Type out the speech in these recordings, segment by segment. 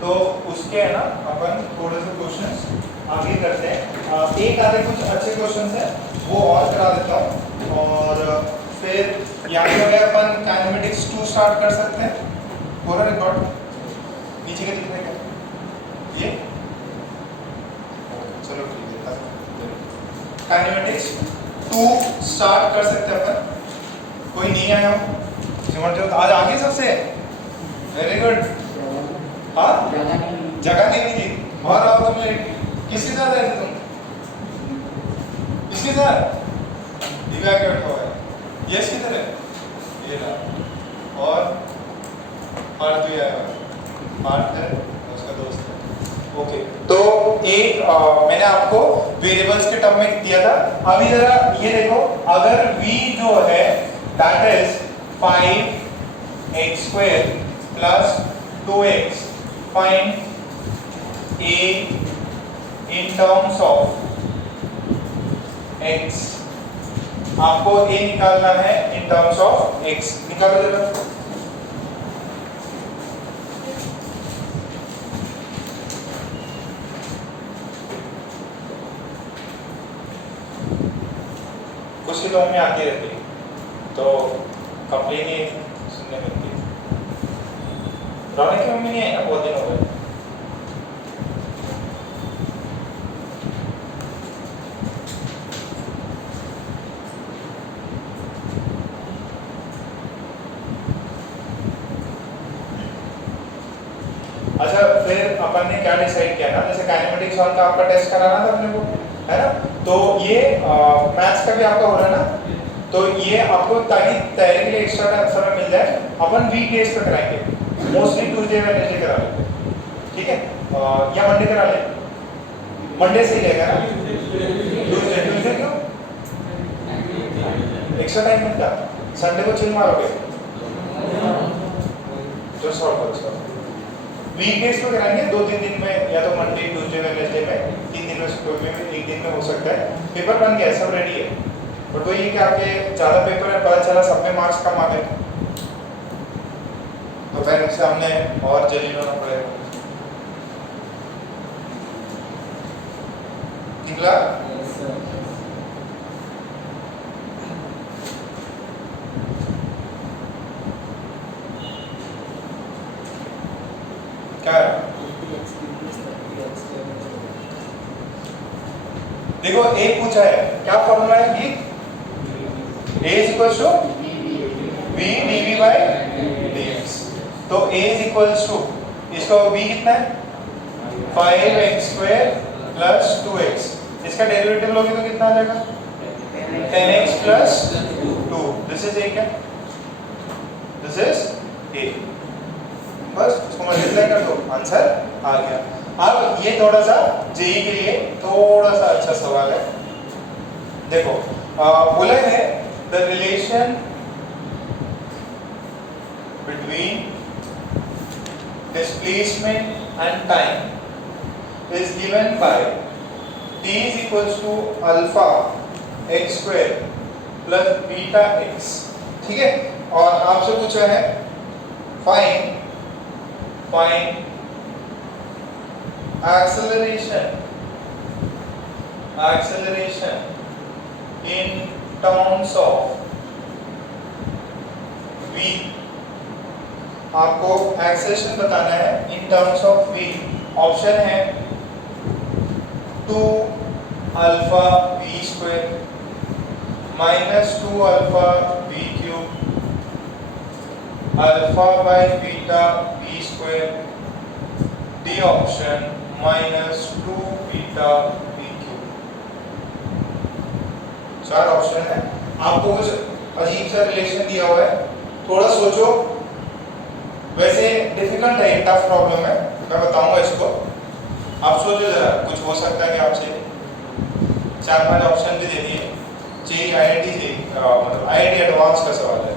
तो उसके है ना अपन थोड़े से क्वेश्चंस आगे करते हैं। एक आधे कुछ अच्छे क्वेश्चंस हैं वो और करा देता हूँ और फिर यहाँ पे अपन काइनेमेटिक्स 2 स्टार्ट कर सकते हैं। पूरा रिकॉर्ड नीचे के दिख रहा है क्या ये? चलो ठीक है, काइनेमेटिक्स 2 स्टार्ट कर सकते हैं अपन। कोई नहीं आया हो सिमरजोत आज आगे सबसे वेरी गुड। हाँ जगह नहीं मिली और आओ तुम किसके साथ आए थे तुम? किसके साथ? दिव्या के बैठा हुआ है। यश किधर है? ये रहा। और पार्थ भी आया हुआ है। पार्थ है उसका दोस्त है। ओके तो एक मैंने आपको वेरिएबल्स के टर्म में दिया था। अभी जरा ये देखो, अगर v जो है that is 5x² plus 2x, find a in terms of x। आपको a निकालना है in terms of x। निकालो जरा। कुछ ही लोगों में आती रहती है तो कंप्लेन ही सुनने मिलती है। रौनक की मम्मी नहीं है, बहुत दिन हो गए। अच्छा फिर अपन ने क्या डिसाइड किया ना, जैसे काइनेमेटिक्स 1 का आपका टेस्ट कराना था अपने को, है ना? तो ये मैथ्स का भी आपका हो रहा है ना, तो ये आपको ताकि तैयारी के लिए एक्स्ट्रा समय मिल जाए अपन वीक डेज पे कराएंगे। मोस्टली ट्यूसडे वेडनेसडे करा लेते हैं, ठीक है? या मंडे करा ले। मंडे से ही लेगा ना? ट्यूसडे क्यों? एक्स्ट्रा टाइम मिलता, संडे को चिल मारोगे जो सॉल्व करो। वीकडेज पे कराएंगे 2-3 दिन में, या तो मंडे ट्यूसडे वेडनेसडे में, 3 दिन में कोई में एक दिन में हो सकता है। पेपर बन गया, सब रेडी है, बट वही है कि आपके ज़्यादा पेपर है, पता चला सब में मार्क्स कम आ गए तो फिर सामने और जल्दी होना पड़ेगा। निकला? क्या देखो एक पूछा है, क्या फॉर्मूला है B? a is equals to b dv by dx। तो a इज इक्वल्स टू, इसका b कितना है? 5x² plus 2x। इसका डेरिवेटिव लोगे तो कितना आ जाएगा? 10x plus 2। This is a क्या? This is a। बस इसको मल्टीप्लाई कर दो, आंसर आ गया। अब ये थोड़ा सा जेई के लिए थोड़ा सा अच्छा सवाल है। देखो बोला है the relation between displacement and time is given by t is equals to alpha x² plus beta x, ठीक है? और आपसे पूछा है find acceleration in terms of v। आपको एक्सेलरेशन बताना है in terms of v। Option है 2 alpha v² minus 2 alpha v³ alpha by beta v², D option minus 2 beta v³। 4 option है। आपको कुछ अजीब सा रिलेशन दिया हुआ है, थोड़ा सोचो। वैसे डिफिकल्ट है, टफ प्रॉब्लम है, मैं बताऊंगा इसको, आप सोचो जरा। कुछ हो सकता है कि आपसे 4-5 ऑप्शन भी दे दिए। जेईई आईआईटी से मतलब आईआईटी एडवांस का सवाल है।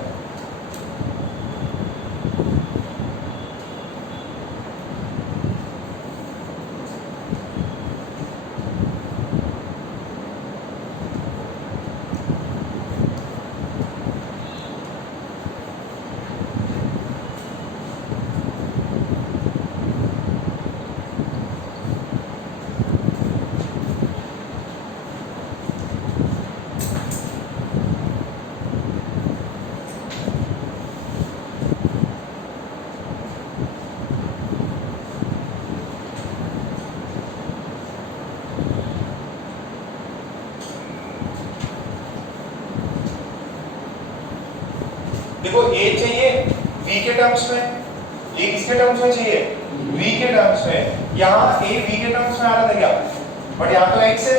देखो a चाहिए v के टर्म्स में, a किसके टर्म्स में चाहिए, v के टर्म्स में। यहाँ a v के टर्म्स में आ रहा था क्या, बट यहाँ तो x है,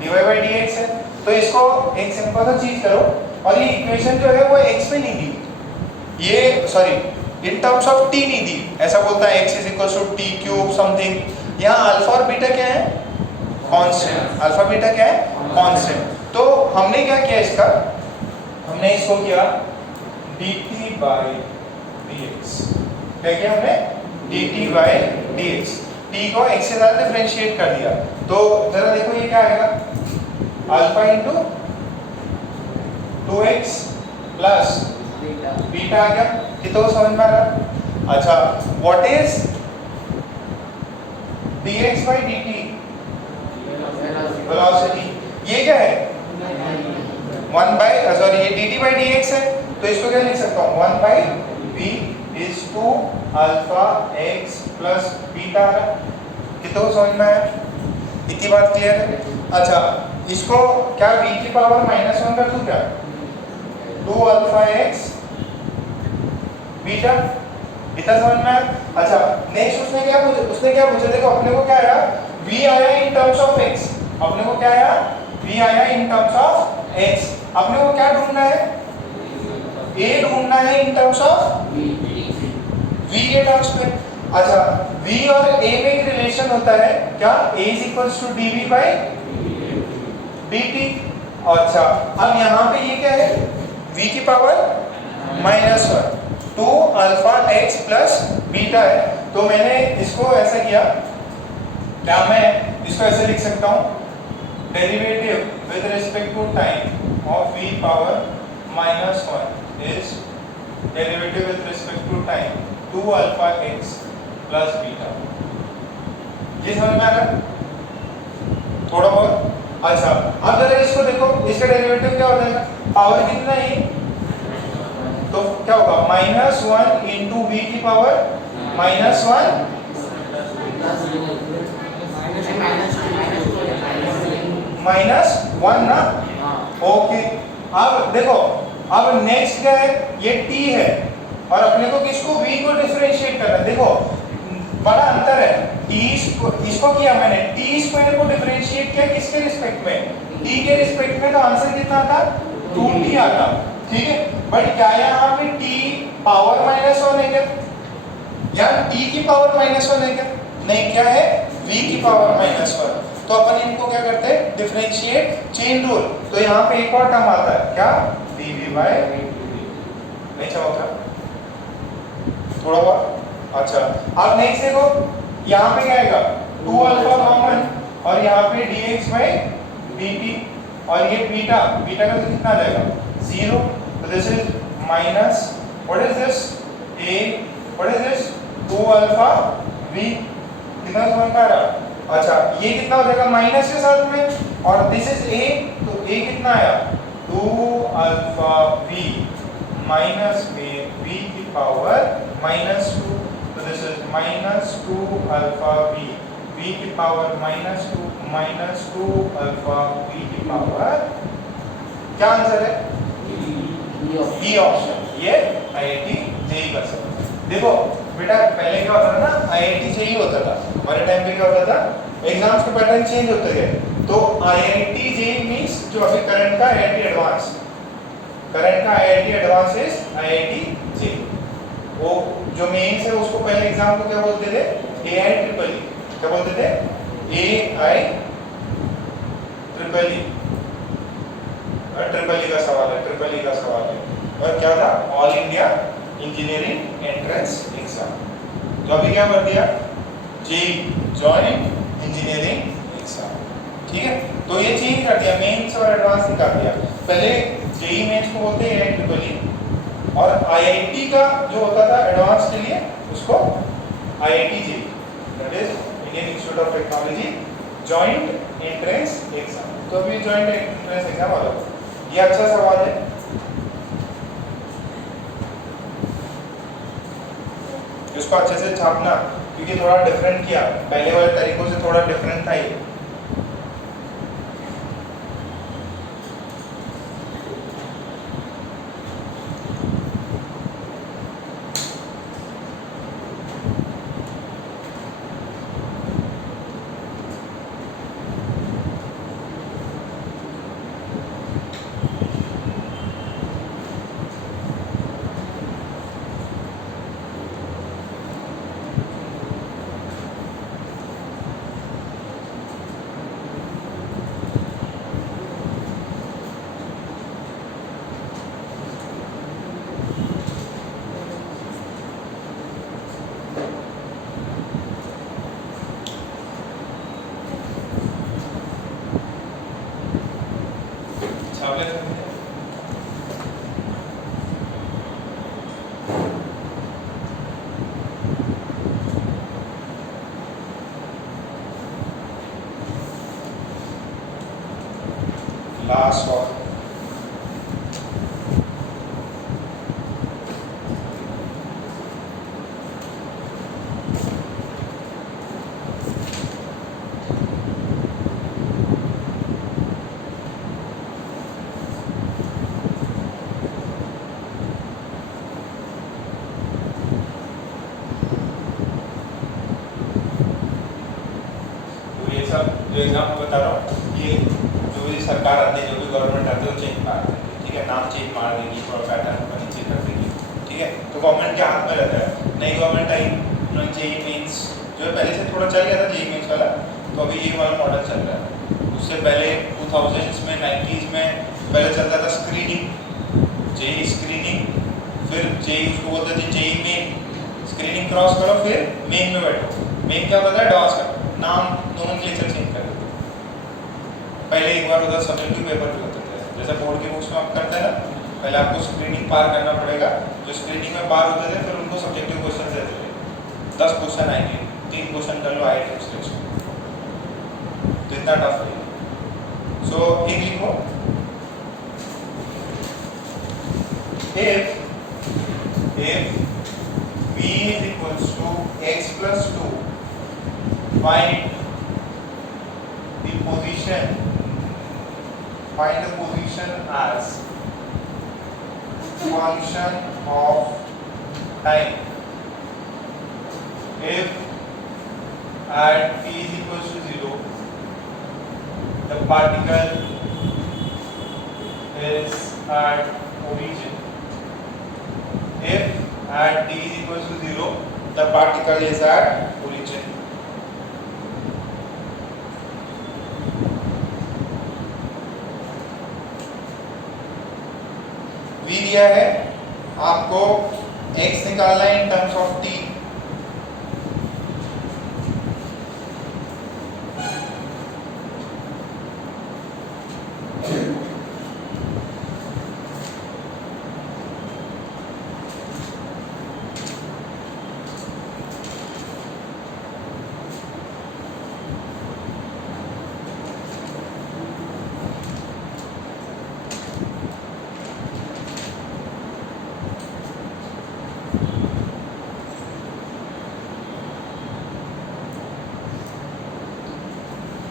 dy by dx है, तो इसको एक सिंपल सा चीज करो, और ये इक्वेशन जो है वो x में नहीं दी, ये sorry in terms of t नहीं दी, ऐसा बोलता है x is equal to t cube something. यहाँ अल्फा और बीटा क्या है, कांस्टेंट, अल्फा बीटा क्या है, कांस्टेंट। तो हमने क्या किया इसका, हमने इसको किया dt by dx, क्या किया हमने, dt by dx, t को x के साथ डिफरेंशिएट कर दिया। तो जरा देखो ये क्या आएगा, alpha into 2x plus beta आ गया, कितना तो समझ में आ रहा। अच्छा what is dx by dt, velocity, ये क्या है 1 बाई सॉरी ये dt by dx है, तो इसको क्या लिख सकता हूँ 1 by v is two alpha x plus beta, कितना तो समझ में आया, इतनी बात क्लियर है। अच्छा इसको क्या v की पावर -1 कर दूं क्या, 2 अल्फा x बीटा, इतना समझ में आया। अच्छा नेक्स्ट उसने क्या पूछा, देखो अपने को क्या आया, v आया इन टर्म्स ऑफ x, अपने को क्या आया, v आया इन टर्म्स ऑफ x, अपने को क्या ढूंढना है, a ढूंढना है इन टर्म्स ऑफ v के टर्म्स में। अच्छा v और a में एक रिलेशन होता है क्या, a is equals to dv by dt। अच्छा अब यहाँ पे ये क्या है, v की power -1, 2 alpha x plus beta है, तो मैंने इसको ऐसा किया, क्या मैं इसको ऐसे लिख सकता हूँ, derivative with respect to time of v power -1 is derivative with respect to time 2 alpha x plus beta. ये समझ में आ रहा है थोड़ा बहुत। अच्छा अब जरा इसको देखो, इसका डेरिवेटिव क्या हो जाएगा, पावर कितना है, तो क्या होगा -1 इंटू वी की पावर -1 -1 ना, ओके। अब देखो अब नेक्स्ट क्या है, ये t है और अपने को किसको v को डिफरेंशिएट करना है, देखो बड़ा अंतर है, इसको किया मैंने t स्क्वायर को डिफरेंशिएट किया किसके रिस्पेक्ट में, t के रिस्पेक्ट में, तो आंसर कितना आता 2t आता, ठीक है। बट क्या यहाँ पे t पावर -1 है क्या, यहाँ t की पावर -1 है क्या, नहीं, क्या है v की पावर -1, तो अपन इनको क्या करते हैं, डिफरेंशिएट चेन रूल, तो यहाँ पे एक और टर्म आता है क्या, dv बाय, नहीं चमका थोड़ा बहुत। अच्छा अब नेक्स्ट देखो, यहाँ पे क्या आएगा 2 अल्फा कॉमन, और यहाँ पे dx बाय dt, और ये बीटा, बीटा का तो कितना आ जाएगा 0, so this is minus, what is this, a, what is this 2 alpha v, कितना समझ में आ रहा। अच्छा ये कितना हो जाएगा माइनस के साथ में, और दिस इज a, तो a कितना आया 2 अल्फा v माइनस में v की पावर -2, तो this is -2 alpha v, v की पावर -2 अल्फा v की पावर, क्या आंसर है डी ऑप्शन, ये IIT जेईई का सब। देखो बेटा पहले क्या होता था ना, IIT जेईई होता था, हमारे टाइम पे क्या होता था, एग्जाम्स के पैटर्न चेंज होते गए, तो IIT जेईई मींस जो अभी करंट का IIT एडवांस, करंट का IIT advance is IIT JEE, वो जो मेंस है उसको पहले एग्जाम को क्या बोलते थे, AI क्या बोलते थे, AI ट्रिपल ई का सवाल है, ट्रिपल ई का सवाल है, और क्या था, all India engineering entrance exam, तो अभी क्या कर दिया, जेईई जॉइंट इंजीनियरिंग एग्जाम, ठीक है। तो ये चेंज कर दिया, मेंस और एडवांस निकाल दिया, पहले जेईई मेंस को बोलते हैं ट्रिपल ई, और IIT का जो होता था एडवांस के लिए उसको IIT JEE, that is Indian institute of technology joint entrance exam. तो अभी जॉइंट एंट्रेंस एग्जाम आ रहा है, ये अच्छा सवाल है, इसको अच्छे से छापना, क्योंकि थोड़ा डिफरेंट किया, पहले वाले तरीकों से थोड़ा डिफरेंट था ये। जो एग्जाम्पल बता रहा हूँ, ये जो भी सरकार आती है, जो भी गवर्नमेंट आती है, वो चेंज मार देगी, ठीक है, नाम चेंज मार देगी, थोड़ा पैटर्न का नीचे कर देगी, ठीक है। तो गवर्नमेंट के हाथ में रहता है। नई गवर्नमेंट आई, उन्होंने जेईई मेंस जो है पहले से थोड़ा चल गया था जेईई मेंस वाला, तो अभी ये वाला मॉडल चल रहा है। उससे पहले 2000s में 90s में पहले चलता था स्क्रीनिंग, जेईई स्क्रीनिंग, फिर जेईई उसको बोलते थे जेईई मेन, स्क्रीनिंग क्रॉस करो फिर मेन में बैठो। मेन क्या होता है, एडवांस का नाम नोमेनक्लेचर चेंज कर देते। पहले एक बार उधर सब्जेक्टिव पेपर भी होते थे, जैसे बोर्ड की बुक्स में आप करते हैं ना, पहले आपको स्क्रीनिंग पार करना पड़ेगा, जो स्क्रीनिंग में पार होते थे फिर उनको सब्जेक्टिव क्वेश्चन देते थे, 10 क्वेश्चन आएंगे, 3 क्वेश्चन कर लो आईआईटी सिलेक्शन, तो इतना टफ है। सो एक लिखो, if v is equals to x plus 2, find the position as function of time if at t is equals to 0 the particle is at origin, if at t is equals to 0 the particle is at origin। v दिया है आपको, x निकालना है इन terms of t,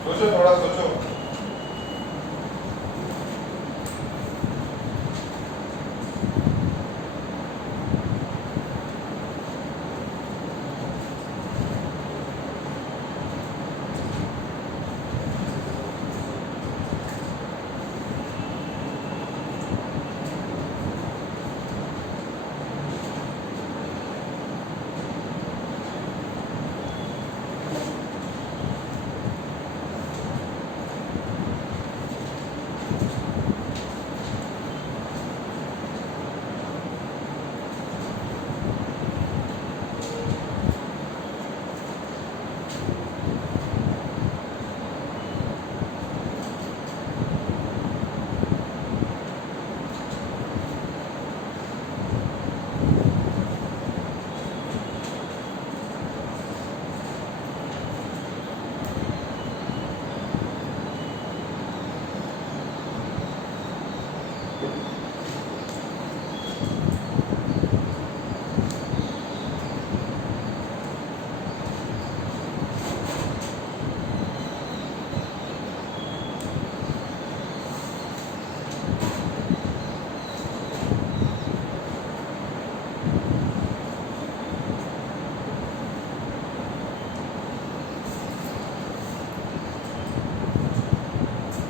सोचो थोड़ा सोचो।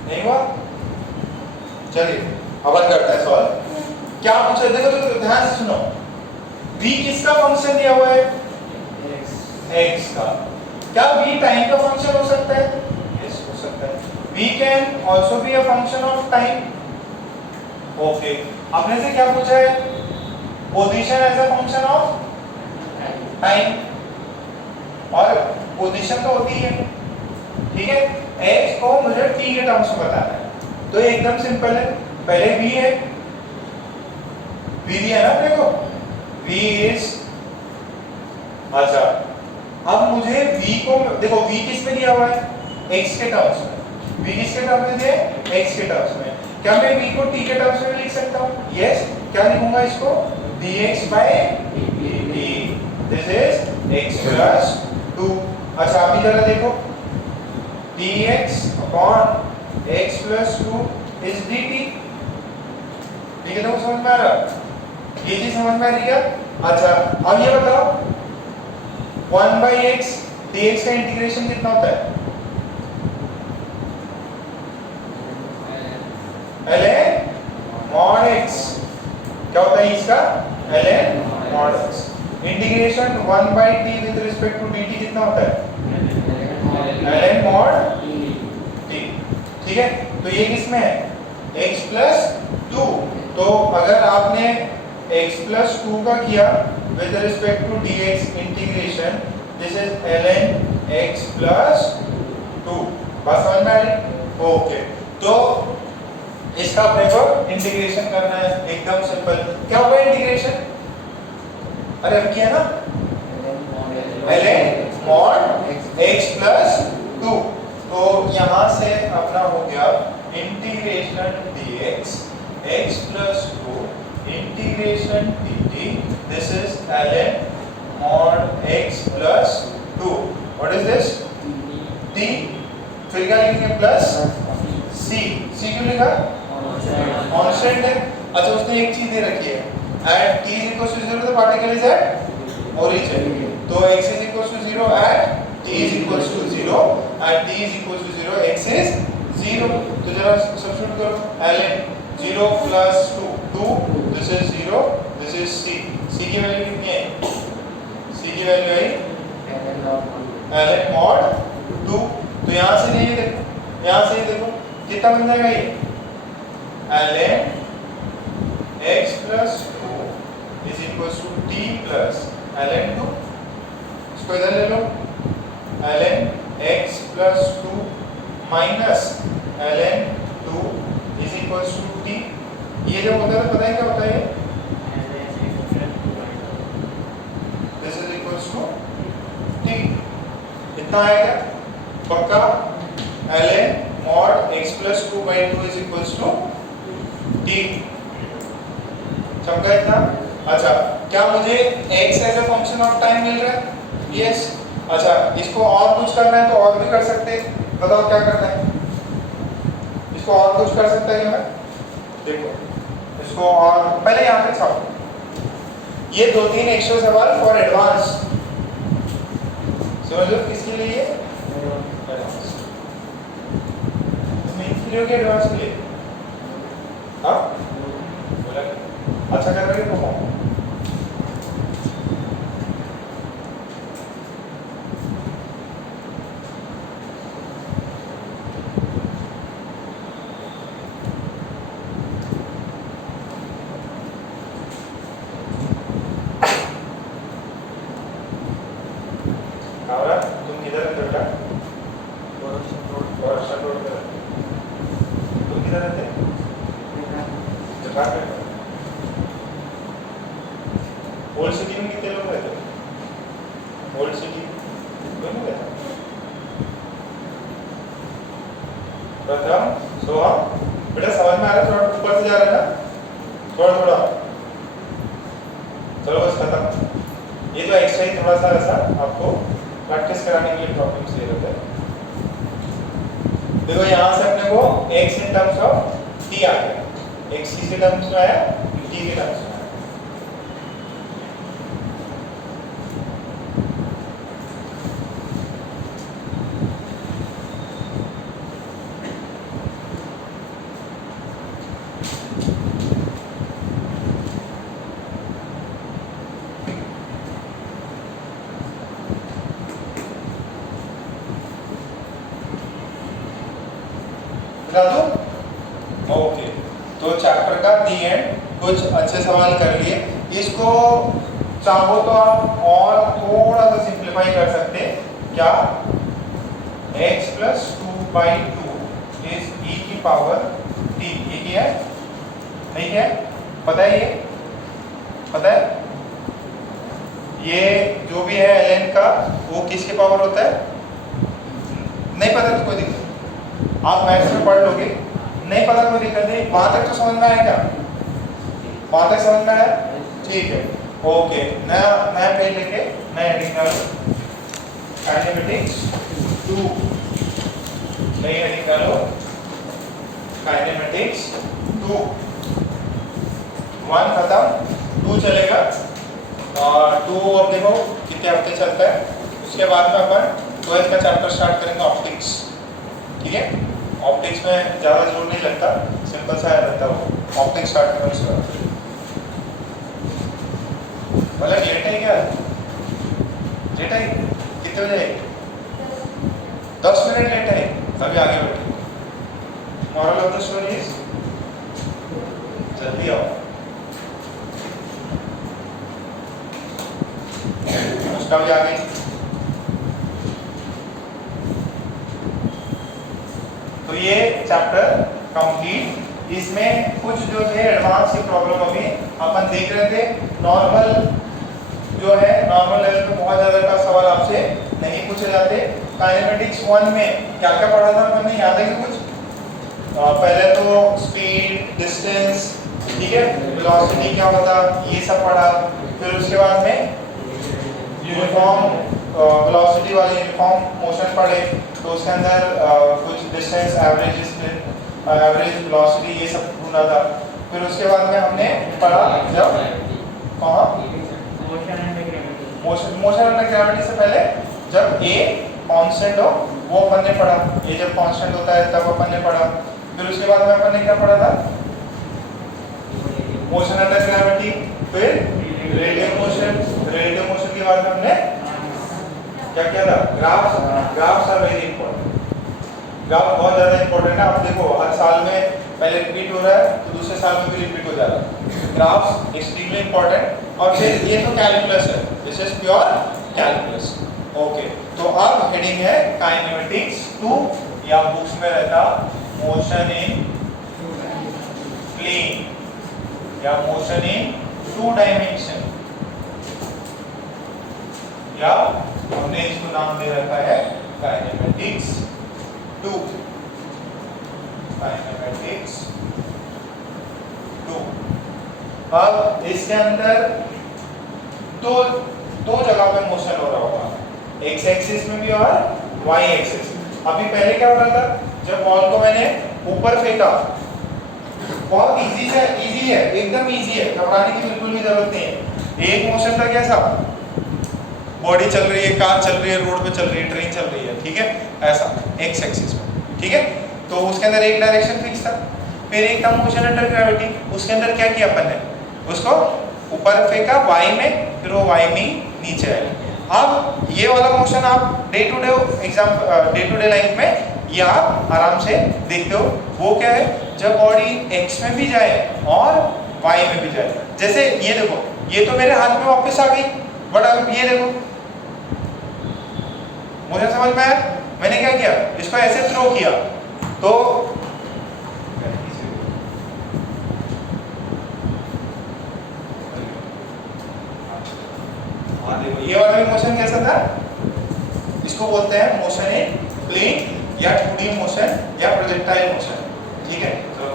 नहीं हुआ, चलिए अपन करते हैं सॉल्व। क्या पूछे, देखो तो ध्यान से सुनो, v किसका फंक्शन दिया हुआ है, x का। क्या v टाइम का फंक्शन हो सकता है, यस हो सकता है। v can also be a function of time, okay. आपने से क्या पूछा है, position as a function of time, और पोजीशन तो होती है, ठीक है। x को मुझे t के टर्म्स में बताना है, तो एकदम सिंपल है, पहले v है, v दिया ना अपने को, v इज, अच्छा अब मुझे v को, देखो v किस में दिया हुआ है, x के टर्म्स में, v किसके टर्म्स में दिया है, x के टर्म्स में। क्या मैं v को t के टर्म्स में लिख सकता हूँ, यस। क्या लिखूंगा इसको, dx by dt, this is x plus 2। अच्छा अभी जरा देखो, dx upon x plus 2 is dt, ठीक है ना, समझ में आ रहा, ये चीज समझ में आ रही क्या। अच्छा अब ये बताओ, 1 by x dx का इंटीग्रेशन कितना होता है, y इसका ln mod x। Integration 1 by t with respect to dt कितना होता है ln mod t। ठीक है, तो ये किसमें है x plus 2। तो अगर आपने x plus 2 का किया with respect to dx integration, this is ln x plus 2। बस समझ में आ रही? ओके, तो इसका अपने को इंटीग्रेशन करना है, एकदम सिंपल। क्या होगा इंटीग्रेशन? अरे अब किया ना ln mod x plus 2। तो यहां से अपना हो गया integration dx x plus 2 integration dt, this is ln mod x plus 2। What is this? t, फिर क्या लिखेंगे प्लस c। c क्यों लिखा? कांस्टेंट है। अच्छा, उसने एक चीज दे रखी है, eight t is equal to 0 the particle is at origin। तो x is equal to 0 at t is equal to 0, at t is equal to 0 x is 0। तो जरा सब्स्टिट्यूट करो, ln 0 plus 2, this is 0, this is c। c की value कितनी है? c की value है ln mod 2। तो यहां से नहीं देखो, यहां से देखो कितना बन जाएगा ये ln x plus 2 is equals to t plus ln 2। इसको इधर ले लो, ln x plus 2 minus ln 2 is equals to t। ये जो होता है पता है क्या होता है? this is equals to t। इतना आएगा पक्का। ln mod x plus 2 by 2 is equals to t। समझा इतना? अच्छा, क्या मुझे x as a function of time मिल रहा है? यस। अच्छा, इसको और कुछ करना है तो और भी कर सकते हैं। बताओ क्या करना है? इसको और कुछ कर सकता है क्या मैं? देखो, इसको और पहले यहाँ पे छापो। ये 2-3 एक्स्ट्रा सवाल फॉर एडवांस, समझ लो किसके लिए? एडवांस के एडवांस के लिए। हाँ बोला अच्छा कर रहे हो। तुम किधर रहते बेटा? तुम किधर रहते? जकार्ता। ओल्ड सिटी में कितने लोग रहते? ओल्ड सिटी दोनों रहते? प्रथम सोहम, बेटा समझ में आ रहा है? थोड़ा ऊपर से जा रहा है ना, थोड़ा थोड़ा। चलो बस खत्म। ये तो एक्स्ट्रा ही थोड़ा सा ऐसा आपको प्रैक्टिस कराने के लिए प्रॉब्लम्स दे रहे थे। देखो यहाँ से अपने को x in terms of t आ गया, x किसके टर्म्स में आया? t के टर्म्स में आया। ओके, तो चैप्टर का दी एंड कुछ अच्छे सवाल कर लिए। इसको चाहो तो आप और थोड़ा सा सिंप्लीफाई कर सकते हैं। क्या? x plus 2/2 is e की पावर t। ये क्या है? नहीं क्या है? पता है? ये पता है? ये जो भी है ln का वो किसके पावर होता है? नहीं पता तो कोई दिक्कत, आप मैथ्स में पढ़ लोगे। नहीं पता कोई दिक्कत नहीं। वहां तक तो समझ में आया क्या? वहां तक समझ में आया? ठीक है, ओके। नया नया पेज लेके नया हेडिंग डालो, काइनेमेटिक्स 2। नई हेडिंग डालो, काइनेमेटिक्स 2। 1 खत्म, 2 चलेगा। और 2 अब देखो कितने हफ्ते चलता है। उसके बाद में अपन 12th का चैप्टर स्टार्ट करेंगे, ऑप्टिक्स। ठीक है, ऑप्टिक्स में ज़्यादा जोर नहीं लगता, सिंपल सा रहता है वो। ऑप्टिक्स स्टार्ट करेंगे उसके बाद। मतलब लेट है क्या? लेट है कितने बजे? 10 मिनट लेट है, अभी आगे बढ़े। Moral of the story is जल्दी आओ। उसका भी आगे। तो ये चैप्टर कंप्लीट। इसमें कुछ जो थे एडवांस की प्रॉब्लम अभी अपन देख रहे थे। नॉर्मल जो है नॉर्मल लेवल पे बहुत ज्यादा का सवाल आपसे नहीं पूछे जाते। काइनेमेटिक्स 1 में क्या क्या पढ़ा था हमने, याद है कि कुछ? पहले तो स्पीड, डिस्टेंस, ठीक है, वेलोसिटी क्या होता, ये सब पढ़ा। फिर उसके बाद में यूनिफॉर्म वेलोसिटी वाले यूनिफॉर्म मोशन पढ़े, तो उसके अंदर कुछ डिस्टेंस, एवरेज वेलोसिटी ये सब ढूंढा था। फिर उसके बाद में हमने पढ़ा जब मोशन अंडर ग्रेविटी से पहले जब ए कांस्टेंट हो वो अपन ने पढ़ा। ये जब कांस्टेंट होता है तब अपन ने पढ़ा। फिर उसके बाद में अपन ने क्या पढ़ा था? Motion under gravity. फिर रेडियल मोशन के बाद में हमने क्या किया था? Graphs are very important. Graph बहुत ज्यादा इंपॉर्टेंट है। आप देखो हर साल में पहले रिपीट हो रहा है तो दूसरे साल में भी रिपीट हो जा रहा है। Graphs extremely important. और फिर ये तो कैलकुलस है, this is pure calculus. Okay, तो अब हेडिंग है काइनेमेटिक्स 2 या बुक्स में रहता मोशन इन प्लेन या मोशन इन 2 डायमेंशन, या हमने इसको नाम दे रखा है काइनेमेटिक्स 2। काइनेमेटिक्स 2। अब इसके अंदर दो जगह पे मोशन हो रहा होगा, एक्स एक्सिस में भी और वाई एक्सिस। अभी पहले क्या हो रहा था? जब बॉल को मैंने ऊपर फेंका, बहुत इजी है, एकदम इजी है, घबराने की बिल्कुल भी जरूरत नहीं है। एक मोशन था कैसा? बॉडी चल रही है, कार चल रही है, रोड पे चल रही है, ट्रेन चल रही है, ठीक है, ऐसा एक्स एक्सिस में, ठीक है। तो उसके अंदर एक डायरेक्शन फिक्स था। फिर एक था मोशन अंडर ग्रेविटी, उसके अंदर क्या किया अपन ने? उसको ऊपर फेंका वाई में, फिर वो वाई में नीचे आया। अब ये वाला मोशन आप डे टू डे लाइफ में ये आप आराम से देखते हो। वो क्या है? जब बॉडी एक्स में भी जाए और वाई में भी जाए। जैसे ये देखो, ये तो मेरे हाथ में वापस आ गई, बट अब ये देखो, मुझे समझ में आया? मैंने क्या किया? इसको ऐसे थ्रो किया तो देखो ये वाला भी मोशन कैसा था? इसको बोलते हैं मोशन इन प्लेन या 2D मोशन या प्रोजेक्टाइल मोशन, ठीक है। तो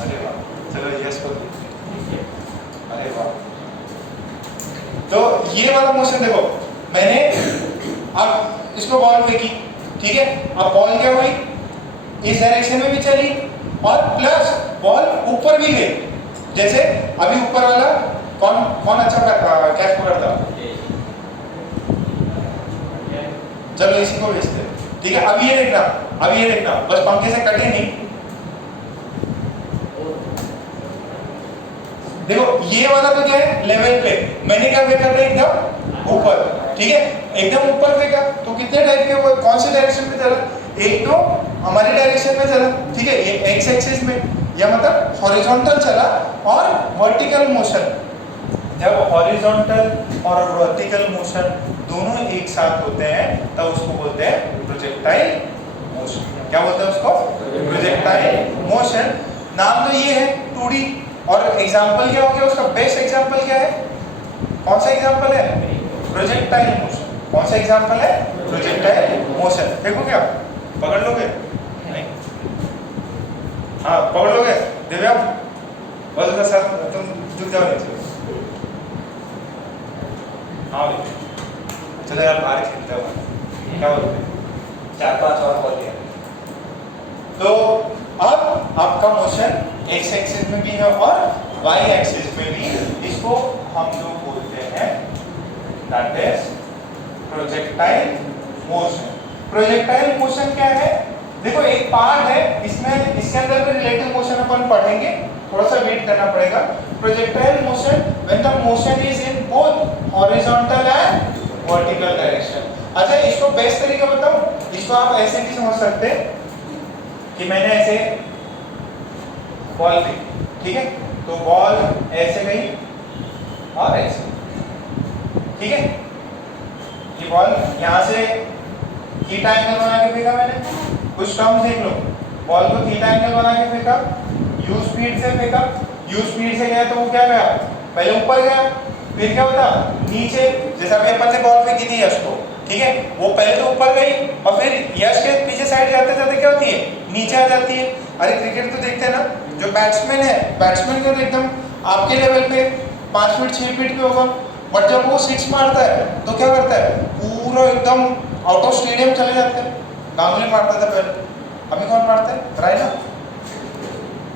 अरे वाह, चलो यस बोल। अरे वाह, तो ये वाला मोशन देखो, मैंने अब इसको बॉल फेंकी, ठीक है। अब बॉल क्या हुई? इस डायरेक्शन में भी चली और प्लस बॉल ऊपर भी गई। जैसे अभी ऊपर वाला कौन अच्छा कैच पकड़ता? चलो इसी को भेजते हैं, ठीक है। अब ये देखना, बस पंखे से कटे नहीं। देखो ये वाला तो क्या है? लेवल पे। मैंने क्या फेंका था? एकदम ऊपर, ठीक है, एकदम ऊपर फेंका। तो कितने टाइप के वो कौन से डायरेक्शन में चला? एक तो हमारी डायरेक्शन में चला, ठीक है, ये एक्स एक्सिस में, या मतलब हॉरिजॉन्टल चला। और वर्टिकल मोशन, जब हॉरिजॉन्टल और वर्टिकल मोशन दोनों एक साथ होते हैं तब उसको बोलते हैं प्रोजेक्टाइल मोशन। क्या बोलते हैं उसको? Projectile motion. नाम तो ये है 2D। और एग्जाम्पल क्या हो गया उसका? बेस्ट एग्जाम्पल क्या है? कौन सा एग्जाम्पल है? Projectile motion. कौन सा एग्जाम्पल है? Projectile motion. देखो क्या पकड़ लोगे? नहीं, हाँ पकड़ लोगे। दिव्या बोल सर तुम झुक जाओ नीचे। हाँ चलो यार बाहर खेलते हो, क्या बोलते? 4-5 और बोल दिया। तो अब आपका मोशन एक्स एक्सिस में भी है और वाई एक्सिस में भी। इसको हम लोग बोलते हैं that is projectile motion. Projectile motion क्या है? देखो एक पार्ट है इसमें, इसके अंदर रिलेटिव मोशन अपन पढ़ेंगे, थोड़ा सा वेट करना पड़ेगा। Projectile motion when the motion is in both horizontal and vertical direction. अच्छा, इसको बेस्ट तरीका बताऊं, इसको आप ऐसे भी समझ सकते हैं कि मैंने ऐसे बॉल फेंकी, ठीक है, तो बॉल ऐसे गई और ऐसे, ठीक है, ये बॉल यहाँ से थीटा एंगल बना के फेंका मैंने, कुछ टर्म्स देख लो, बॉल को थीटा एंगल बना के फेंका, यू स्पीड से फेंका, यू स्पीड से गया तो वो क्या गया, पहले ऊपर गया, फिर क्या होता नीचे, जैसा भी अपन ने बॉल फेंकी थी यश को, ठीक है, वो पहले तो ऊपर गई और फिर यश के पीछे साइड जाते जाते क्या होती है, नीचे आ जाती है। अरे क्रिकेट तो देखते हैं ना, जो बैट्समैन है, बैट्समैन का तो एकदम आपके लेवल पे 5 फीट 6 फीट पे होगा, बट जब वो सिक्स मारता है तो क्या करता है, पूरा एकदम आउट ऑफ स्टेडियम चले जाते हैं। गांगुली मारता था पहले, अभी कौन मारता है, रायना,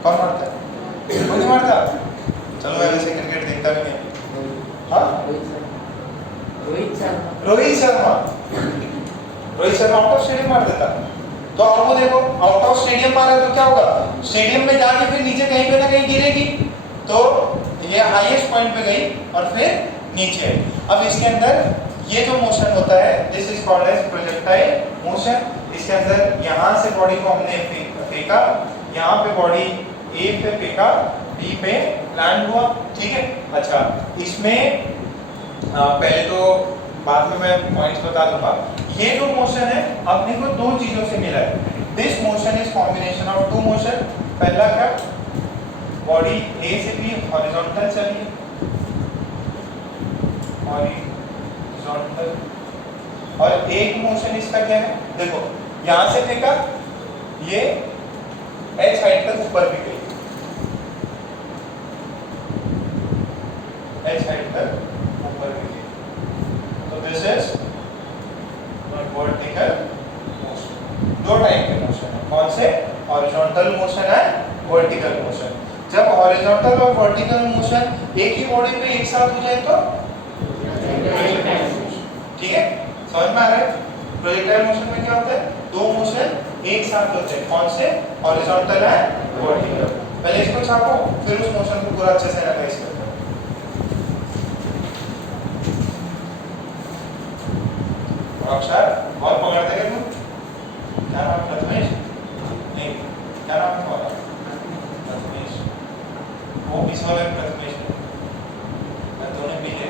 कौन मारता है, कोई नहीं मारता। चलो मैं वैसे क्रिकेट देखता भी नहीं। हाँ, Rohit Sharma out of stadium मार देता। तो आप वो देखो, आउट ऑफ स्टेडियम मारा तो क्या होगा, स्टेडियम में जाके फिर नीचे कहीं पे ना कहीं गिरेगी, तो ये हाईएस्ट पॉइंट पे गई और फिर नीचे। अब इसके अंदर ये जो मोशन होता है, this is called as projectile motion. इसके अंदर यहाँ से बॉडी को हमने फेंका, यहाँ पे बॉडी ए पे फेंका, बी पे लैंड हुआ, ठीक है। अच्छा, इसमें पहले तो बाद में मैं पॉइंट्स बता दूंगा। ये जो मोशन है अपने को दो चीजों से मिला है। This motion is combination of two motion. पहला क्या, बॉडी ए से बी हॉरिजॉन्टल चली, हॉरिजॉन्टल, और एक मोशन इसका क्या है, देखो यहां से फेंका, ये एच हाइट तक ऊपर भी गई, एच हाइट तक ऊपर भी गई, तो दिस इज वर्टिकल मोशन। दो टाइप के मोशन है, कौन से, हॉरिजॉन्टल मोशन है, वर्टिकल मोशन। जब हॉरिजॉन्टल और वर्टिकल मोशन एक ही बॉडी पे एक साथ हो जाए तो ठीक है, समझ में आ रहा है। प्रोजेक्टाइल मोशन में क्या होता है, दो मोशन एक साथ होते हैं, कौन से, हॉरिजॉन्टल एंड वर्टिकल। पहले इसको छापो, फिर उस मोशन को पूरा अच्छे से एनालाइज करो। अक्षर और पकड़ देगा तू, क्या नाम, प्रथमेश, नहीं क्या नाम है तुम्हारा, प्रथमेश, वो किस वाले प्रथमेश है, मैं दोनों भी है।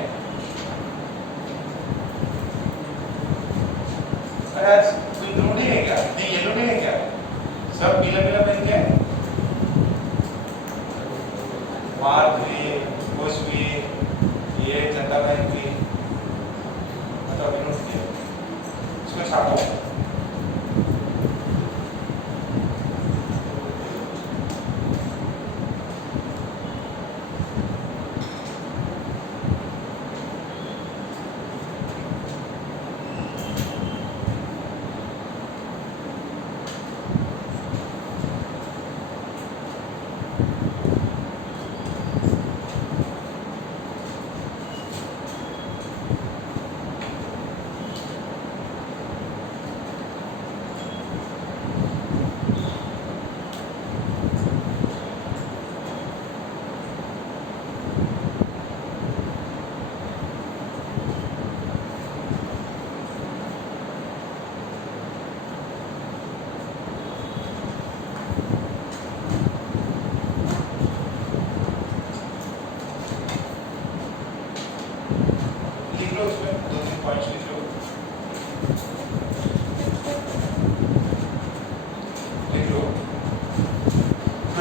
अरे आज कोई ब्लू डे है क्या, नहीं येलो डे है क्या, सब पीला पीला पहन के आए, बात हुई, खुश हुई, ये जनता बैंक हुई, मतलब विनोद किया, इसको छापो।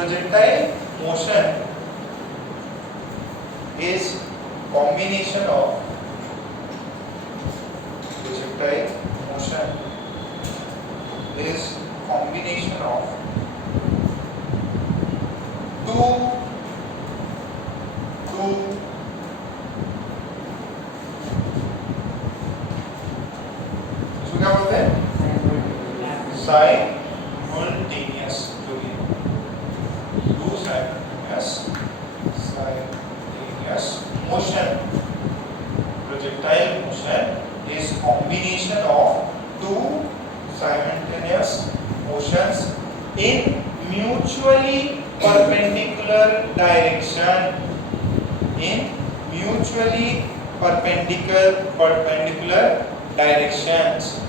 Projectile motion is combination of projectile motion is combination of two इसको क्या बोलते हैं, साइमल्टेनियस, जो भी two simultaneous motion. Projectile motion is combination of two simultaneous motions in mutually perpendicular direction, in mutually perpendicular directions,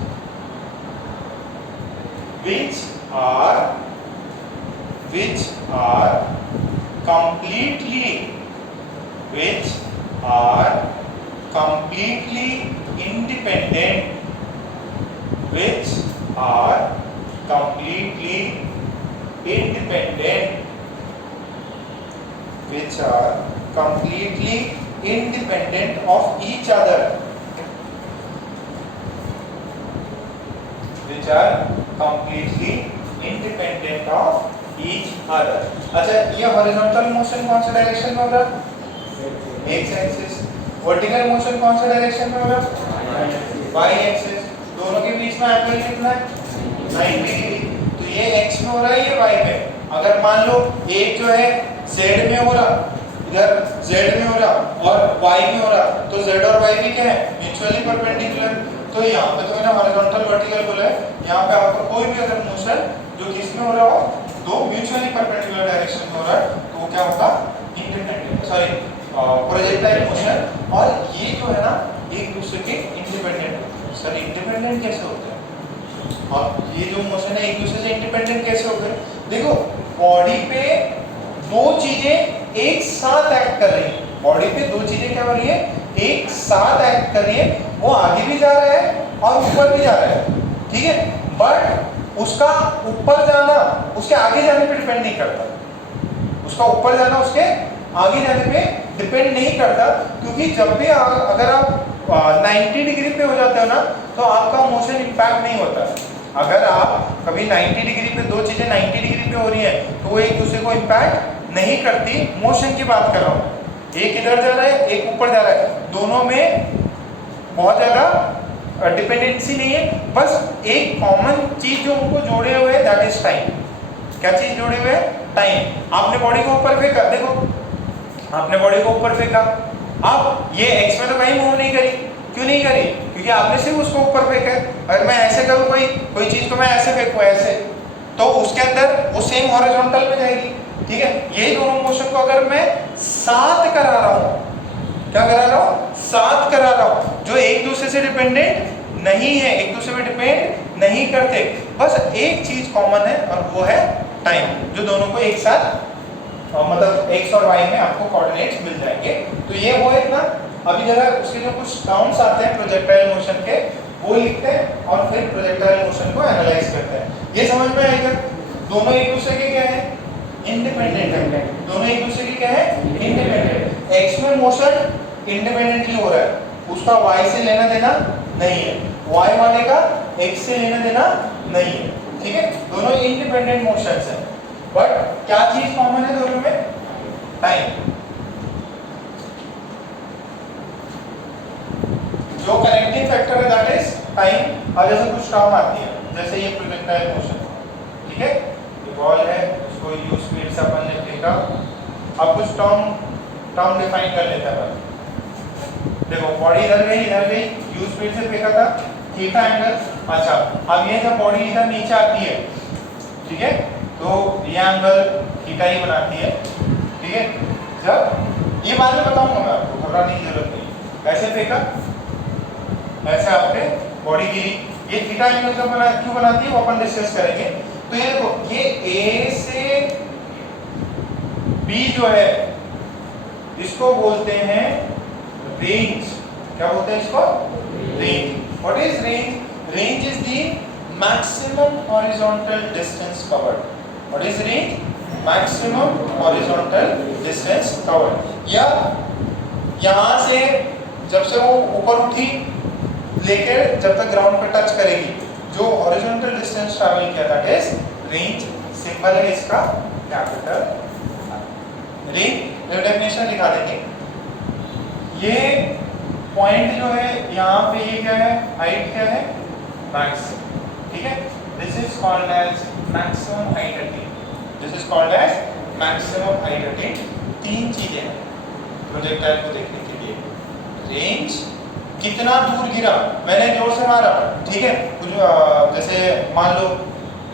which are completely independent, which are completely independent of each other, which are completely independent of each other. अच्छा, ये horizontal motion कौन से direction में हो रहा है? X axis. Vertical motion कौन से डायरेक्शन में हो रहा है? Y axis. दोनों के बीच में एंगल कितना है? 90 डिग्री। तो ये एक्स में हो रहा है, ये वाई में। अगर मान लो एक जो है जेड में हो रहा, इधर जेड में हो रहा और वाई में हो रहा, तो जेड और वाई भी क्या है? Mutually perpendicular. तो यहाँ पे तो मैंने हॉरिजॉन्टल वर्टिकल बोला है, यहाँ पे आपको कोई भी अगर मोशन जो किस में हो रहा हो, दो म्यूचुअली परपेंडिकुलर डायरेक्शन में हो रहा है, तो वो क्या होगा? Independent, sorry projectile motion. और ये जो है ना एक दूसरे के इंडिपेंडेंट। सर इंडिपेंडेंट कैसे होते हैं? और ये जो मोशन है एक दूसरे से इंडिपेंडेंट कैसे होते हैं? देखो, बॉडी पे दो चीजें एक साथ एक्ट कर रही है। बॉडी पे दो चीजें क्या हो रही है? एक साथ एक्ट कर रही है। वो आगे भी जा रहा है और ऊपर भी जा रहा है, ठीक है? बट उसका ऊपर जाना उसके आगे जाने पे डिपेंड नहीं करता, उसका ऊपर जाना उसके आगे जाने पे डिपेंड नहीं करता, क्योंकि जब भी अगर आप 90 डिग्री पे हो जाते हो ना, तो आपका मोशन इम्पैक्ट नहीं होता। अगर आप कभी 90 डिग्री पे दो चीजें 90 डिग्री पे हो रही है, तो वो एक दूसरे को इम्पैक्ट नहीं करती। मोशन की बात कर रहा हूँ, एक इधर जा रहा है, एक ऊपर जा रहा है, दोनों में बहुत ज्यादा डिपेंडेंसी नहीं है। बस एक कॉमन चीज जो उनको जोड़े हुए है, दैट इज टाइम। क्या चीज जोड़े हुए है? टाइम। आपने बॉडी को ऊपर फेंका, देखो आपने बॉडी को ऊपर फेंका, अब ये एक्स में तो कहीं मूव नहीं करी। क्यों नहीं करी? क्योंकि आपने सिर्फ उसको ऊपर फेंका। अगर मैं ऐसे करूँ, कोई चीज को मैं ऐसे फेंकूं ऐसे, तो उसके अंदर वो सेम हॉरिजॉन्टल में जाएगी, ठीक है? यही दोनों मोशन को अगर मैं साथ करा रहा हूँ, क्या करा रहा हूँ? साथ करा रहा हूँ, जो एक दूसरे से डिपेंडेंट नहीं है, एक दूसरे पे डिपेंड नहीं करते, बस एक चीज कॉमन है और वो है टाइम, जो दोनों को एक साथ मतलब एक्स और वाई में आपको कोऑर्डिनेट्स मिल जाएंगे। तो ये वो है ना। अभी जरा उसके जो कुछ टर्म्स आते हैं प्रोजेक्टाइल मोशन के, वो लिखते हैं और फिर प्रोजेक्टाइल मोशन को एनालाइज करते हैं। ये समझ में आएगा? दोनों एक दूसरे के क्या है? इंडिपेंडेंट है। दोनों एक दूसरे के क्या है? इंडिपेंडेंट। एक्स में मोशन इंडिपेंडेंटली हो रहा है, उसका वाई से लेना देना नहीं है, वाई वाले का एक्स से लेना देना नहीं है, ठीक है? दोनों इंडिपेंडेंट मोशंस हैं, बट क्या चीज कॉमन है दोनों में? टाइम। जो कनेक्टिंग फैक्टर है दैट इज टाइम। अब जैसे कुछ टर्म आती है, जैसे ये प्रोजेक्टाइल मोशन, ठीक है? ये बॉल है, उसको यू स्पीड से अपन ने फेंका। अब कुछ टर्म डिफाइन कर लेते हैं। देखो, बॉडी इधर गई, यू स्पीड से फेंका था, थीटा एंगल। अच्छा, अब ये जब बॉडी इधर नीचे आती है, ठीक है, तो ये एंगल थीटा ही बनाती है, ठीक है? जब ये बाद में बताऊंगा मैं आपको, घबराने की जरूरत नहीं। ऐसे फेंका, ऐसे आपने बॉडी गिरी, ये थीटा एंगल जब क्यों बनाती है वो अपन डिस्कस करेंगे। तो ये देखो, ये ए से बी जो है, इसको बोलते हैं रेंज। क्या बोलते हैं इसको? Range. What is range? Range is the maximum horizontal distance covered. What is range? Maximum horizontal distance covered. या यहां से जब से वो ऊपर उठी लेकर जब तक ग्राउंड पे टच करेगी, जो हॉरिजॉन्टल डिस्टेंस ट्रैवल किया, दैट इज रेंज। सिंबल है इसका कैपिटल रेंज। डेफिनेशन दिखा देंगे। ये पॉइंट जो है यहाँ पे, ये क्या है? हाइट क्या है? मैक्स, ठीक है? This is called as maximum height attain. This is called as maximum height attain. तीन चीजें हैं प्रोजेक्टाइल को देखने के लिए। रेंज, कितना दूर गिरा, मैंने जोर से मारा, ठीक है? कुछ जैसे मान लो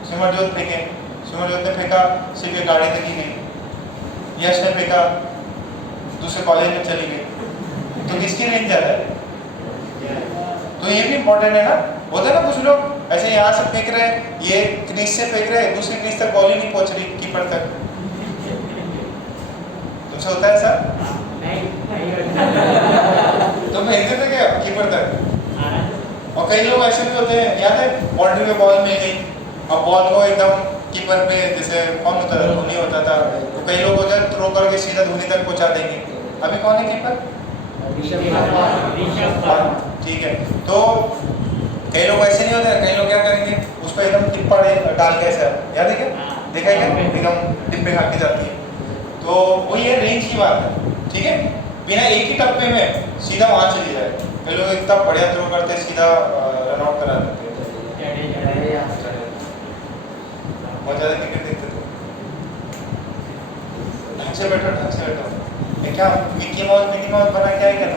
सिमरजोत फेंके, सिमरजोत ने फेंका, सिर्फ ये गाड़ी तक ही गई, यश ने फेंका, दूसरे कॉलेज में चली गई, तो किसकी रेंज ज्यादा है? तो ये भी इम्पोर्टेंट है ना। होता है ना कुछ लोग ऐसे यहाँ से फेंक रहे हैं, ये क्रीज से फेंक रहे हैं, दूसरी क्रीज तक बॉल ही नहीं पहुंच रही कीपर तक। तुमसे होता है सर? तो फेंकते थे क्या कीपर तक? और कई लोग ऐसे भी होते हैं, याद है बाउंड्री में बॉल मिल गई और बॉल को एकदम कीपर पे, जैसे कौन होता था, धोनी होता था, तो कई लोग होते हैं थ्रो करके सीधा धोनी तक पहुंचा देंगे। अभी कौन है कीपर? ठीक है। तो कई लोग ऐसे नहीं होते, कई लोग क्या करेंगे, उसको एकदम टिप्पा डाल के ऐसा, याद है क्या? देखा है क्या? एकदम टिप्पे खा के जाती है। तो वो ये रेंज की बात है, ठीक है। बिना एक ही टप्पे में सीधा वहां चली जाए। कई लोग इतना बढ़िया थ्रो करते हैं, सीधा रन आउट करा देते हैं। बहुत ज्यादा क्रिकेट देखते थे। ढंग से बैठो, ढंग से बैठो। ये क्या मिकी माउस बना, क्या है क्या?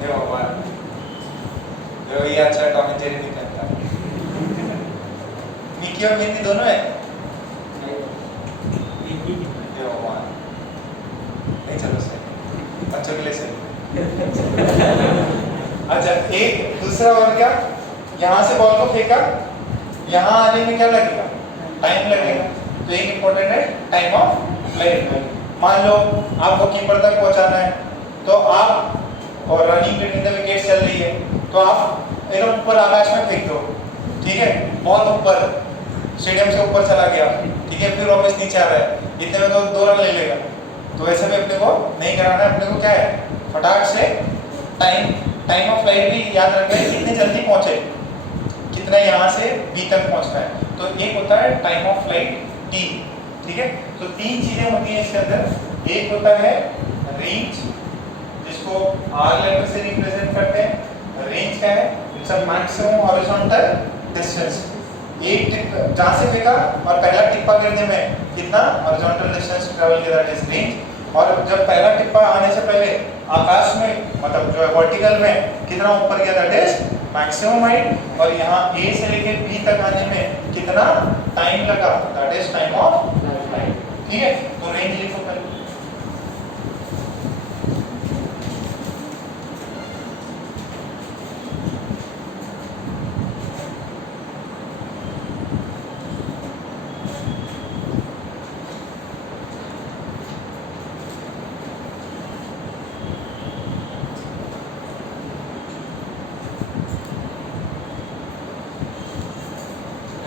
ये भगवान, ये अच्छा टॉम एंड जेरी नहीं करता। मिकी और मिनी दोनों है। ये भगवान, नहीं चलो सही, बच्चों के लिए सही। अच्छा, एक दूसरा और क्या, यहाँ से बॉल को फेंका, यहाँ आने में क्या लगेगा? टाइम लगेगा। तो एक इम्पोर्टेंट है टाइम ऑफ फ्लाइट। मान लो आपको कीपर तक पहुंचाना है, तो आप, और रनिंग बिटवीन द विकेट चल रही है, तो आप एकदम ऊपर आकाश में फेंक दो, ठीक है। बॉल ऊपर स्टेडियम से ऊपर चला गया, ठीक है, फिर वापस नीचे आ रहा है, इतने में तो 2 रन ले लेगा। तो ऐसे में अपने को नहीं कराना है, अपने को क्या है, फटाक से टाइम ऑफ फ्लाइट भी याद रखना है, कितने जल्दी पहुंचे, कितना यहाँ से बी तक पहुंचना है। तो एक होता है टाइम ऑफ फ्लाइट टी, ठीक है। तो 3 चीजें होती हैं इसके अंदर। एक होता है रेंज, जिसको आर लेटर से रिप्रेजेंट करते हैं। रेंज क्या है? It's a maximum horizontal distance. एक टिप जहाँ से फेंका और पहला टिप्पा गिरने में कितना हॉरिजॉन्टल डिस्टेंस ट्रैवल किया, दैट इज रेंज। और जब पहला टिप्पा आने से पहले आकाश में, मतलब जो है वर्टिकल में कितना ऊपर गया, दैट इज मैक्सिमम हाइट। और यहाँ ए से लेके बी तक आने में कितना टाइम लगा, that is time of flight, ठीक है। तो रेंज लिखो पहले।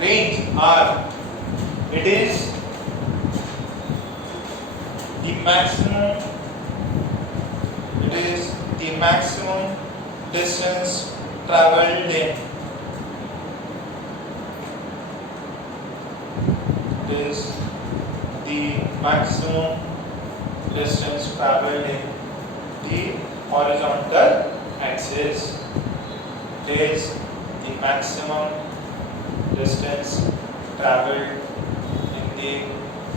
Range R, it is the maximum, it is the maximum distance traveled in, it is the maximum distance traveled in the horizontal axis, it is the maximum distance traveled in the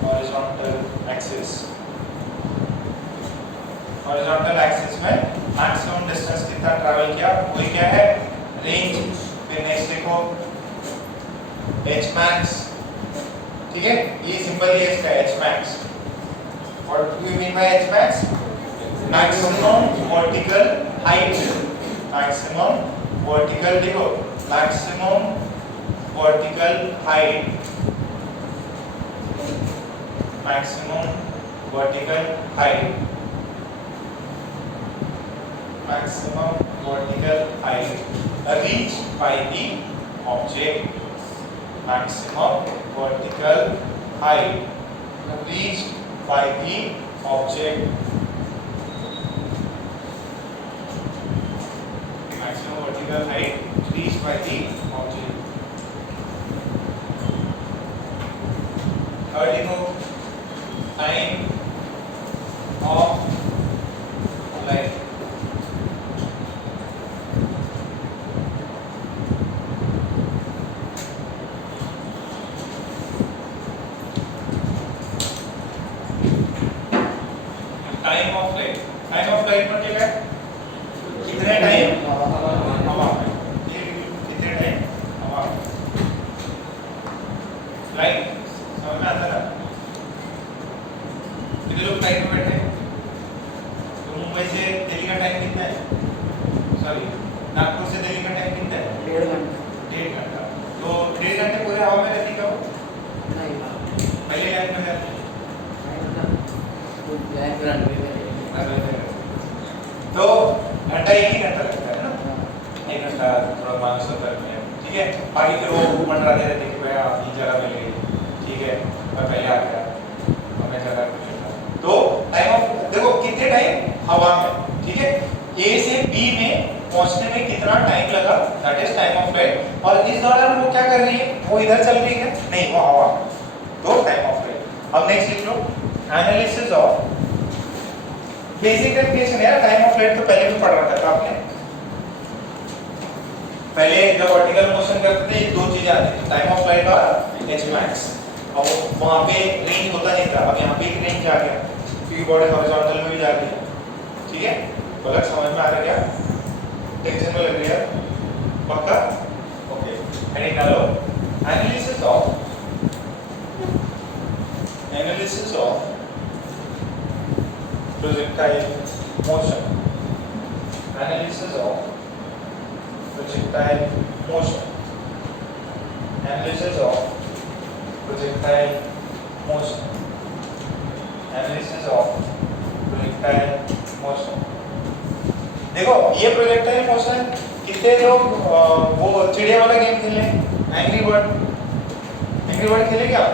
horizontal axis. Horizontal axis में maximum distance कितना travel किया, वही क्या है, range। फिर next देखो h max, ठीक है, ये सिंपल ही इसका h max। What do you mean by h max? Maximum vertical height, maximum vertical, देखो maximum vertical height, maximum vertical height, maximum vertical height reached by the object, maximum vertical height reached by the object, maximum vertical height reached by the object। और देखो time of flight, time of flight, time of flight मतलब क्या है, कितने time हवा में, कितने time उसका 1 ही घंटा लगता है ना, 1 घंटा थोड़ा 570 मिनट, ठीक है। बाकी फिर वो मंडराते रहते कि भाई अपनी जगह मिल गई, ठीक है, मैं पहले आ गया, हमें जगह कुछ था। तो टाइम ऑफ देखो कितने टाइम हवा में, ठीक है, ए से बी में पहुंचने में कितना टाइम लगा, that is time of flight. और इस दौरान वो क्या कर रही है, वो इधर चल रही है, नहीं वो हवा, तो टाइम ऑफ फ्लाइट। अब नेक्स्ट लिख लो, एनालिसिस ऑफ बेसिक डेफिनेशन है। टाइम ऑफ फ्लाइट तो पहले भी पढ़ रखा था आपने, पहले जब वर्टिकल मोशन करते थे दो चीजें आती थी, टाइम ऑफ फ्लाइट और एच मैक्स। अब वहां पे रेंज होता नहीं था, अब यहाँ पे एक रेंज आ गया क्योंकि बॉडी हॉरिजॉन्टल में भी जा रही है, ठीक है। गलत समझ में आ रहा क्या, टेंशन में लग रही है पक्का, ओके। हेडिंग डालो, analysis of projectile motion, analysis of projectile motion, analysis of projectile motion, analysis of projectile motion। देखो ये प्रोजेक्टाइल मोशन, कितने लोग वो चिड़िया वाला गेम खेले, एंग्री बर्ड खेले क्या,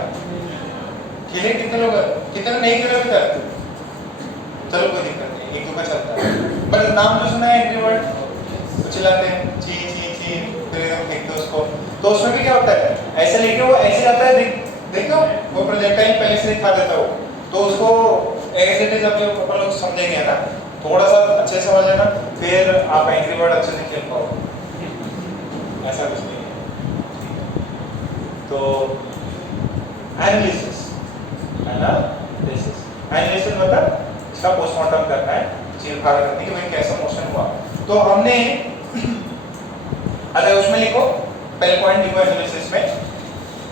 खेले कितने लोग, कितने नहीं खेले अभी तक, चलो कोई दिक्कत नहीं, एक दो का चलता है, पर नाम जो सुना है एंग्री बर्ड, चिल्लाते हैं ची ची ची, फिर एकदम फेंकते उसको। तो उसमें भी क्या होता है, ऐसे लेके वो ऐसे जाता है, देखो वो प्रोजेक्टाइल पहले से दिखा देता है वो, तो उसको ऐसे इट इज अभी अपन लोग समझेंगे ना, थोड़ा सा अच्छे से समझ लेना, फिर आप एंग्री बर्ड अच्छे से खेल पाओगे, ऐसा कुछ नहीं है। तो एनालिसिस मतलब इसका पोस्टमार्टम करना है, चीरफाड़ करनी कि भाई कैसा मोशन हुआ। तो हमने अगर उसमें लिखो, पहले पॉइंट लिखो एनालिसिस में,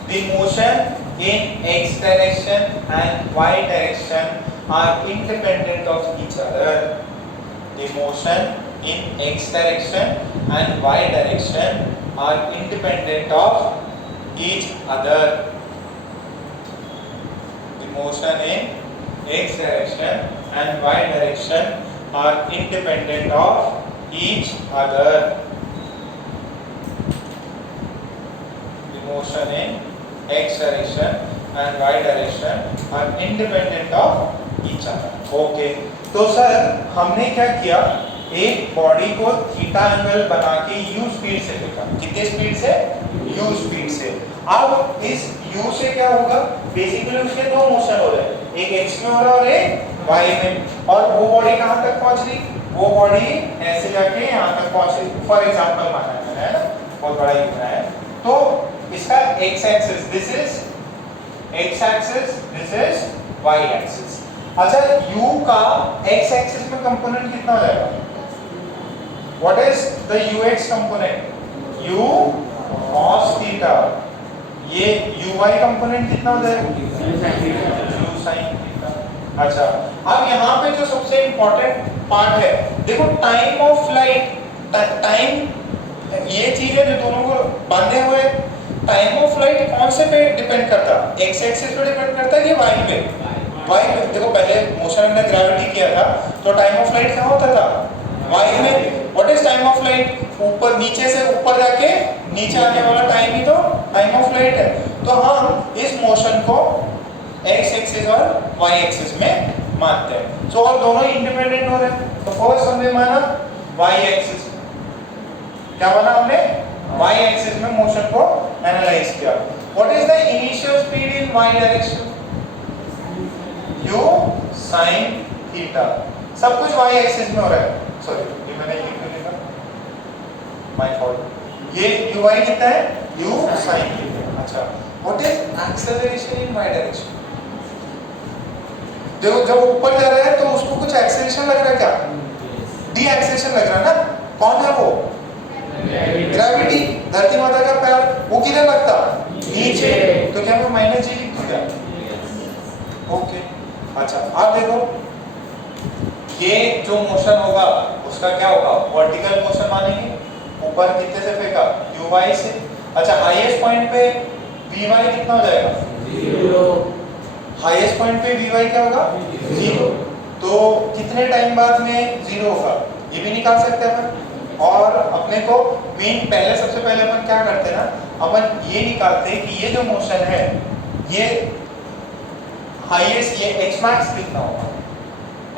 the motion in X direction and Y direction are independent of each other. The motion in X direction and Y direction are independent of each other. The motion in x direction and y direction are independent of each other. The motion in x direction and y direction are independent of each other. Okay. तो sir हमने क्या किया, एक body को theta angle बना के u speed से फेंका, कितने स्पीड से, u स्पीड से। अब इस u से क्या होगा, बेसिकली उसके दो मोशन हो रहे हैं, एक x में हो रहा है और एक y में, और वो बॉडी कहां तक पहुंच रही, वो बॉडी ऐसे जाके यहां तक पहुंच रही, फॉर एग्जांपल माना है मैंने, है ना, बहुत बड़ा ही है। तो इसका x axis this is x axis, this is y axis. अच्छा u का x एक्सिस में कंपोनेंट कितना हो जाएगा, what is the ux component, u cos theta, ये uy कंपोनेंट कितना हो जाएगा, u sin थीटा। अच्छा अब यहाँ पे जो सबसे इंपॉर्टेंट पार्ट है, देखो टाइम ऑफ फ्लाइट, टाइम ये चीज है जो दोनों को बांधे हुए, टाइम ऑफ फ्लाइट कौन से पे डिपेंड करता, एक्स एक्सिस पे डिपेंड करता है कि वाई पे, वाई पे। देखो पहले मोशन अंडर ग्रेविटी किया था तो टाइम ऑफ फ्लाइट कहाँ होता था, वाई में। What is time of flight, ऊपर नीचे से ऊपर जाके नीचे आने वाला टाइम ही तो टाइम ऑफ फ्लाइट है। तो हम इस मोशन को एक्स एक्सिस और वाई एक्सिस में मानते हैं। सो और दोनों इंडिपेंडेंट हो रहे हैं। तो फर्स्ट हमने माना वाई एक्सिस, क्या माना हमने, वाई एक्सिस में मोशन को एनालाइज किया। What is the initial speed in Y direction, u sin theta, सब कुछ y एक्सिस में हो रहा है। सॉरी ये मैंने ये क्यों लिखा, माय फॉल्ट। ये uy कितना है, u sin थीटा। अच्छा what is acceleration in y direction, देखो जब ऊपर जा रहा है तो उसको कुछ एक्सेलरेशन लग रहा है क्या, डी एक्सेलरेशन लग रहा है ना, कौन है वो, ग्रेविटी, धरती माता का पैर, वो किधर लगता, नीचे, तो क्या मैं माइनस जी लिख दूं क्या, ओके। अच्छा अब देखो ये जो मोशन होगा उसका क्या होगा, वर्टिकल मोशन मानेंगे, ऊपर कितने से फेंका, uy से। अच्छा हाईएस्ट पॉइंट पे vy कितना हो जाएगा, 0। हाईएस्ट पॉइंट पे vy क्या होगा, 0। तो तो कितने टाइम बाद में जीरो होगा ये भी निकाल सकते हैं अपन। और अपने को मेन पहले सबसे पहले अपन क्या करते हैं ना, अपन ये निकालते हैं कि ये जो मोशन है ये हाईएस्ट, ये एच मैक्स कितना होगा,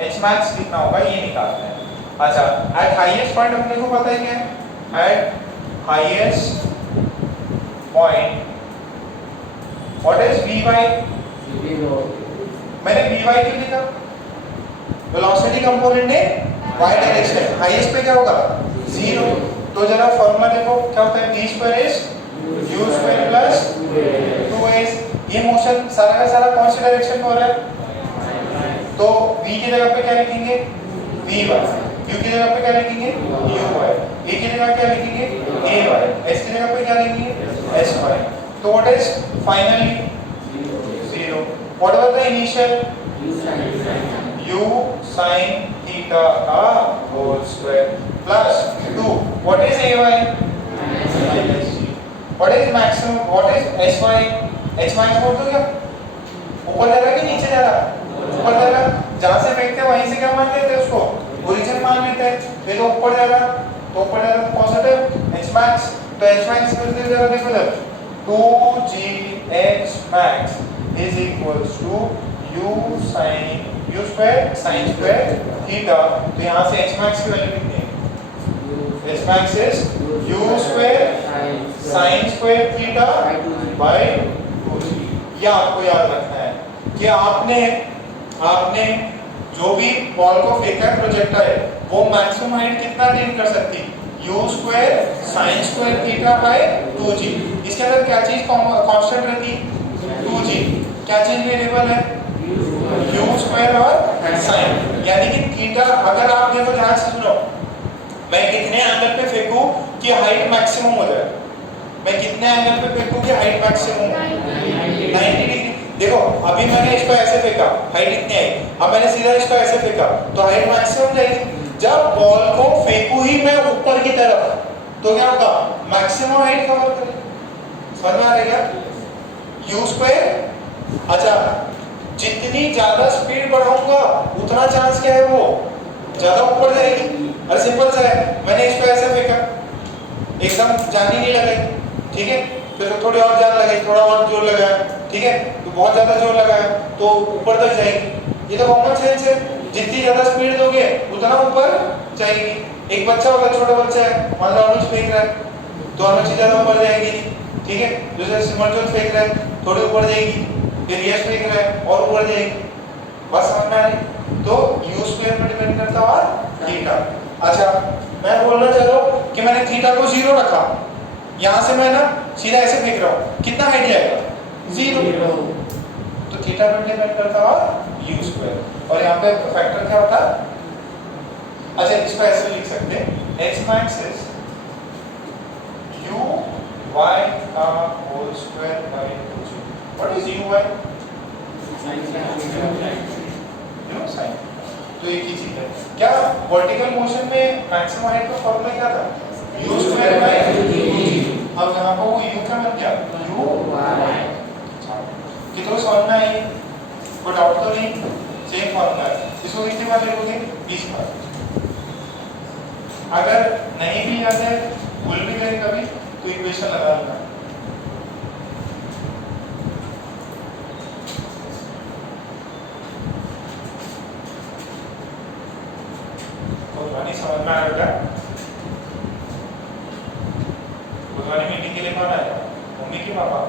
एच मैक्स कितना होगा ये निकालते हैं। अच्छा, एट हाईएस्ट पॉइंट अपने को पता है क्या है, at highest point what is V Y, मैंने वी वाई क्यों लिखा, वेलोसिटी कंपोनेंट ने y डायरेक्शन, हाईएस्ट पे क्या होगा जीरो। तो जरा फॉर्मूला देखो क्या होता है, v square is u square plus 2s। ये मोशन सारा का सारा कौन सी डायरेक्शन में हो रहा है, तो v की जगह पे क्या लिखेंगे vy, u की जगह पे क्या लिखेंगे uy, a की जगह क्या लिखेंगे ay, s की जगह पे क्या लिखेंगे sy। तो what is finally zero. What was the initial u sin theta का whole square plus 2 what is ay minus g, what is maximum, what is sy, h max बोल दो क्या, ऊपर जा रहा है कि नीचे जा रहा है, ऊपर जा रहा है, जहां से फेंकते हैं वहीं से क्या मान लेते हैं उसको ओरिजिन मान लेते हैं, ये तो ऊपर जा रहा है तो ऊपर जा रहा है पॉजिटिव h max, तो h max को जरा देखो इधर 2gh max is equals to u sin u square sin square theta। तो यहाँ से h max की वैल्यू कितनी है, h max is u square sin square theta by 2g। ये आपको याद रखना है कि आपने जो भी बॉल को फेंका है प्रोजेक्टाइल वो मैक्सिमम हाइट कितना अटेन कर सकती है, u square sin square theta by 2g। इसके अंदर क्या चीज कांस्टेंट रहती है 2g, क्या चीज वेरिएबल है u स्क्वायर और sin, यानी कि थीटा। अगर आप देखो ध्यान से सुनो, मैं कितने एंगल पे फेंकूं कि हाइट मैक्सिमम हो जाए, मैं कितने एंगल पे फेंकूं कि हाइट मैक्सिमम 90 डिग्री। देखो अभी मैंने इसको ऐसे फेंका, हाइट इतनी आई, अब मैंने सीधा इसको ऐसे फेंका तो हाइट मैक्सिमम जाएगी। जब बॉल को फेंकू ही मैं ऊपर की तरफ तो क्या होगा, मैक्सिमम हाइट कवर करेगा। समझ में आ रहा है u स्क्वायर। अच्छा, जितनी ज्यादा स्पीड बढ़ाऊंगा उतना चांस क्या है वो ज्यादा ऊपर जाएगी। और सिंपल सा है, मैंने इसको ऐसे फेंका, एकदम जान ही नहीं लगाई, ठीक है, फिर थोड़ी और जान लगाई, थोड़ा और जोर लगाया, ठीक है, तो बहुत ज्यादा जोर लगाया तो ऊपर तक जाएगी। ये तो कॉमन सेंस है, जितनी ज्यादा स्पीड दोगे उतना ऊपर जाएगी। एक बच्चा होगा, छोटा बच्चा है, मान लो अनुज फेंक रहा है तो अनुज ज्यादा ऊपर जाएगी, ठीक है, जैसे सिमरजोत फेंक रहा है थोड़ी ऊपर जाएगी, फिर यश फेंक रहा है और ऊपर जाएगी। बस समझ में आ रही। तो u स्क्वायर पर डिपेंड करता है थीटा। अच्छा, मैं बोलना चाह रहा हूँ कि मैंने थीटा को जीरो रखा, यहाँ से मैं ना सीधा ऐसे फेंक रहा हूँ, कितना हाइट जाएगा जीरो, तो थीटा पर डिपेंड करता है u स्क्वायर। और यहाँ पे फैक्टर क्या होता है, अच्छा इसको ऐसे लिख सकते हैं h max is u y का whole square by 2g। What is u y, sine, तो एक ही चीज है। क्या वर्टिकल मोशन में मैक्सिमम हाइट का फॉर्मूला क्या था, u स्क्वायर बाय 2g। अब यहाँ पर वो u क्या बन गया u y। कितना समझ में आई, कोई डाउट तो नहीं, सेम फॉर्मूला है। इसको कितनी बार लिखोगे 20 बार। अगर नहीं भी याद है, भूल भी गए कभी, तो इक्वेशन लगा लेना। समझ में आ रहा है, बुधवार मीटिंग के लिए कौन आएगा, मम्मी की पापा,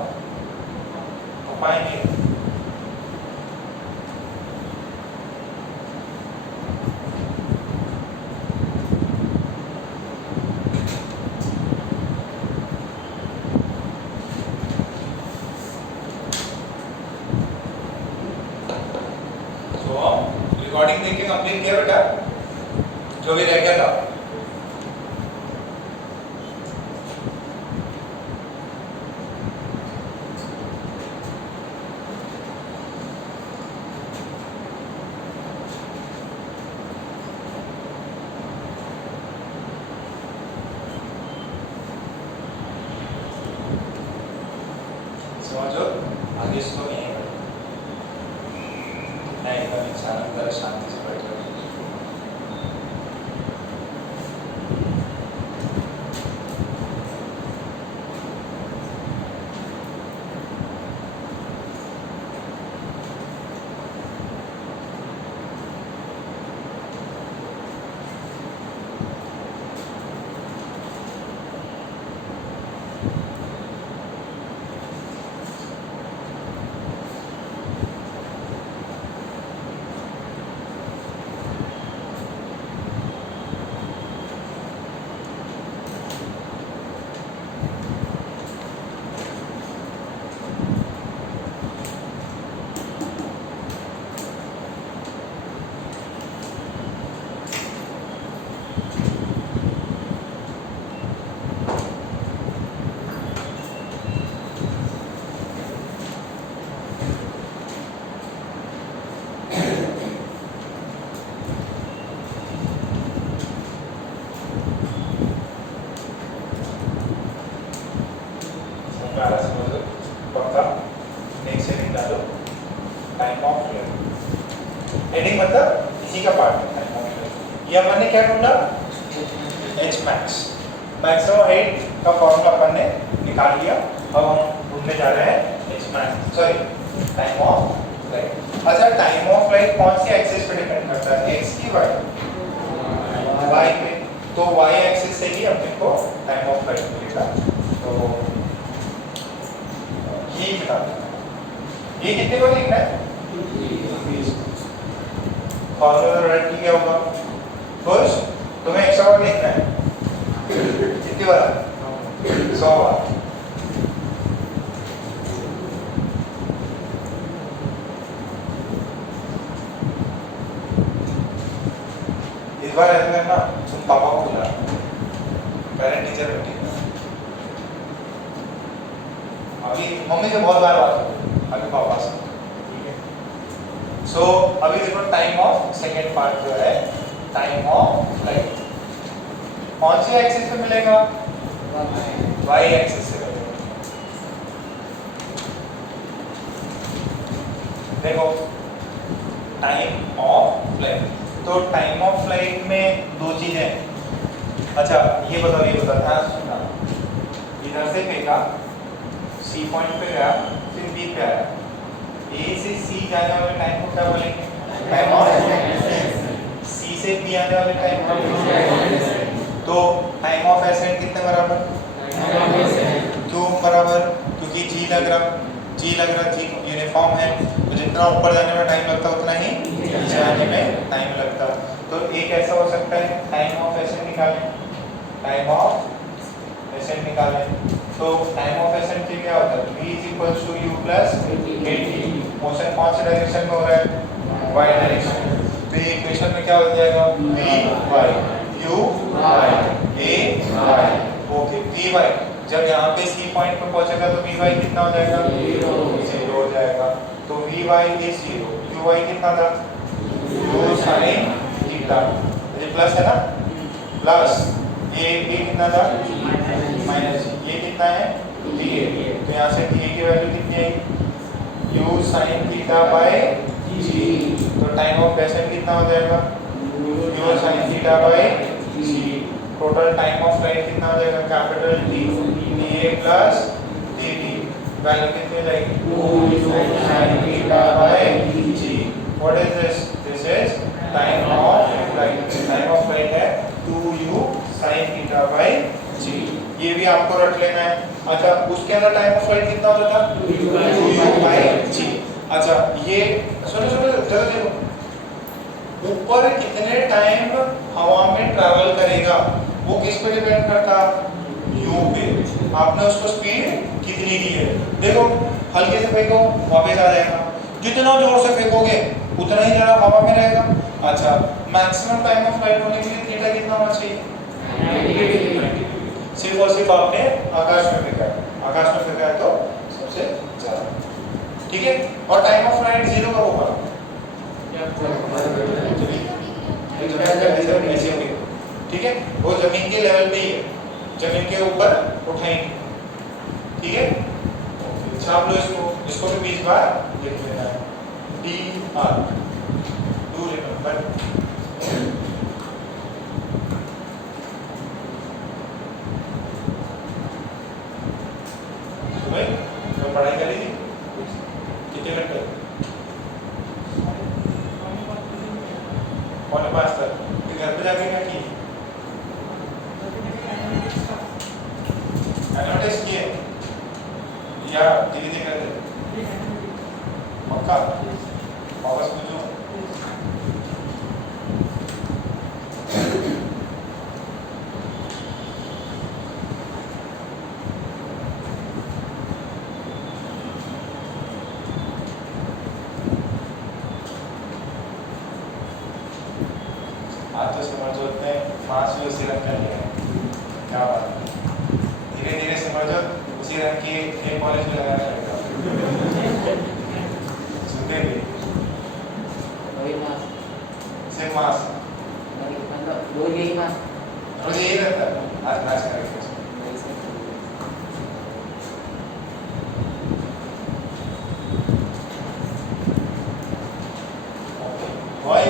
पापा आएंगे। तो रिकॉर्डिंग देख के कंप्लीट किया बेटा, जो भी रह गया था। समझो, आगे इसको नहीं है, एकदम इंसान अंदर शांति से बैठे क्या ढूंढा? एच मैक्स, मैक्सिमम हाइट का फॉर्मूला अपन ने निकाल लिया। अब हम ढूंढने जा रहे हैं H max, sorry time of flight. अच्छा, टाइम ऑफ फ्लाइट कौन सी एक्सिस पे डिपेंड करता है, एक्स की वाई पे? तो वाई एक्सिस से ही अपने को टाइम ऑफ फ्लाइट मिलेगा। तो ये बता देना, ये कितने को लिखना है? फॉर्मूला राइट किया होगा। फर्स्ट तुम्हें 100 बार लिखना है, कितनी बार? 100 बार। इस बार ऐसा करना, तुम पापा को बुला, पेरेंट टीचर मीटिंग। अभी मम्मी से बहुत बार बात हो, अभी पापा से, ठीक है? सो अभी देखो टाइम ऑफ सेकेंड पार्ट जो है, टाइम ऑफ फ्लाइट कौन सी एक्सिस पे मिलेगा? वाई एक्सिस से मिलेगा। देखो टाइम ऑफ फ्लाइट, तो टाइम ऑफ फ्लाइट में दो चीजें। अच्छा ये बताओ ध्यान से सुनना, इधर से फेंका, सी पॉइंट पे गया, फिर बी पे आया, ए से सी जाने वाले टाइम को क्या बोलेंगे? Time of. सी से बी आने वाले टाइम को, तो टाइम ऑफ एसेंट कितने बराबर? क्यों बराबर? क्योंकि जी लग रहा, जी यूनिफॉर्म है, तो जितना ऊपर जाने में टाइम लगता है उतना ही नीचे आने में टाइम लगता है। तो एक ऐसा हो सकता है, टाइम ऑफ एसेंट निकालें, टाइम ऑफ एसेंट निकालें। तो टाइम ऑफ एसेंट क्या होता है? v = u + at। मोशन कौन से डायरेक्शन में हो रहा है? y direction. तो ये इक्वेशन में क्या हो जाएगा? v y u y a y। Okay, v y जब यहाँ पे सी पॉइंट पे पहुंचेगा तो v y कितना हो जाएगा? 0 हो जाएगा। तो v y is 0, u y कितना था? u sin थीटा, ये प्लस है ना, प्लस ये कितना था? माइनस, ये कितना है? TA। तो यहाँ से TA की वैल्यू कितनी आई? u sin theta by g। तो टाइम ऑफ एसेंट कितना हो जाएगा? u sin theta by g। Total time of flight कितना हो जाएगा? Capital T, TA plus TT, value कितनी हो जाएगी? 2u sin theta by g। What is this? This is time of flight. Time of flight है 2u sin theta by g। ये भी आपको रट लेना है। अच्छा, उसके अंदर टाइम ऑफ फ्लाइट कितना होता था? 2u bye g। अच्छा ये सुनो जरा देखो, ऊपर कितने टाइम हवा में ट्रैवल करेगा वो किस पे डिपेंड करता? u पे। आपने उसको स्पीड कितनी दी है, देखो हल्के से फेंको वापस आ जाएगा, जितना जोर से फेंकोगे उतना ही ज्यादा हवा में रहेगा। अच्छा, मैक्सिमम टाइम ऑफ फ्लाइट होने के लिए थीटा कितना होना चाहिए? 90। सिर्फ और सिर्फ आपने आकाश में फेंका है, आकाश में फेंका है तो सबसे ज्यादा, ठीक है? और टाइम ऑफ फ्लाइट 0 कब होगा? ठीक है, वो जमीन के लेवल पे ही है, जमीन के ऊपर उठाएंगे, ठीक है? छाप लो इसको भी 20 बार लिख लेना है। DR, do remember. तो पढ़ाई करी थी कितने घंटे? 4:45 तक। फिर घर पे जाके क्या की? एनालिसिस किए या धीरे-धीरे करते? पक्का? वापस पूछो। आज तो सिमरजोत ने मास भी उसी रंग कर लिया है, क्या बात है। धीरे धीरे सिमरजोत उसी रंग की एक कॉलेज में लगाना पड़ेगा। सुनते भी वही मास, सिर्फ मास, मतलब रोज यही मास, रोज यही रहता है। आज मैच करेंगे भाई।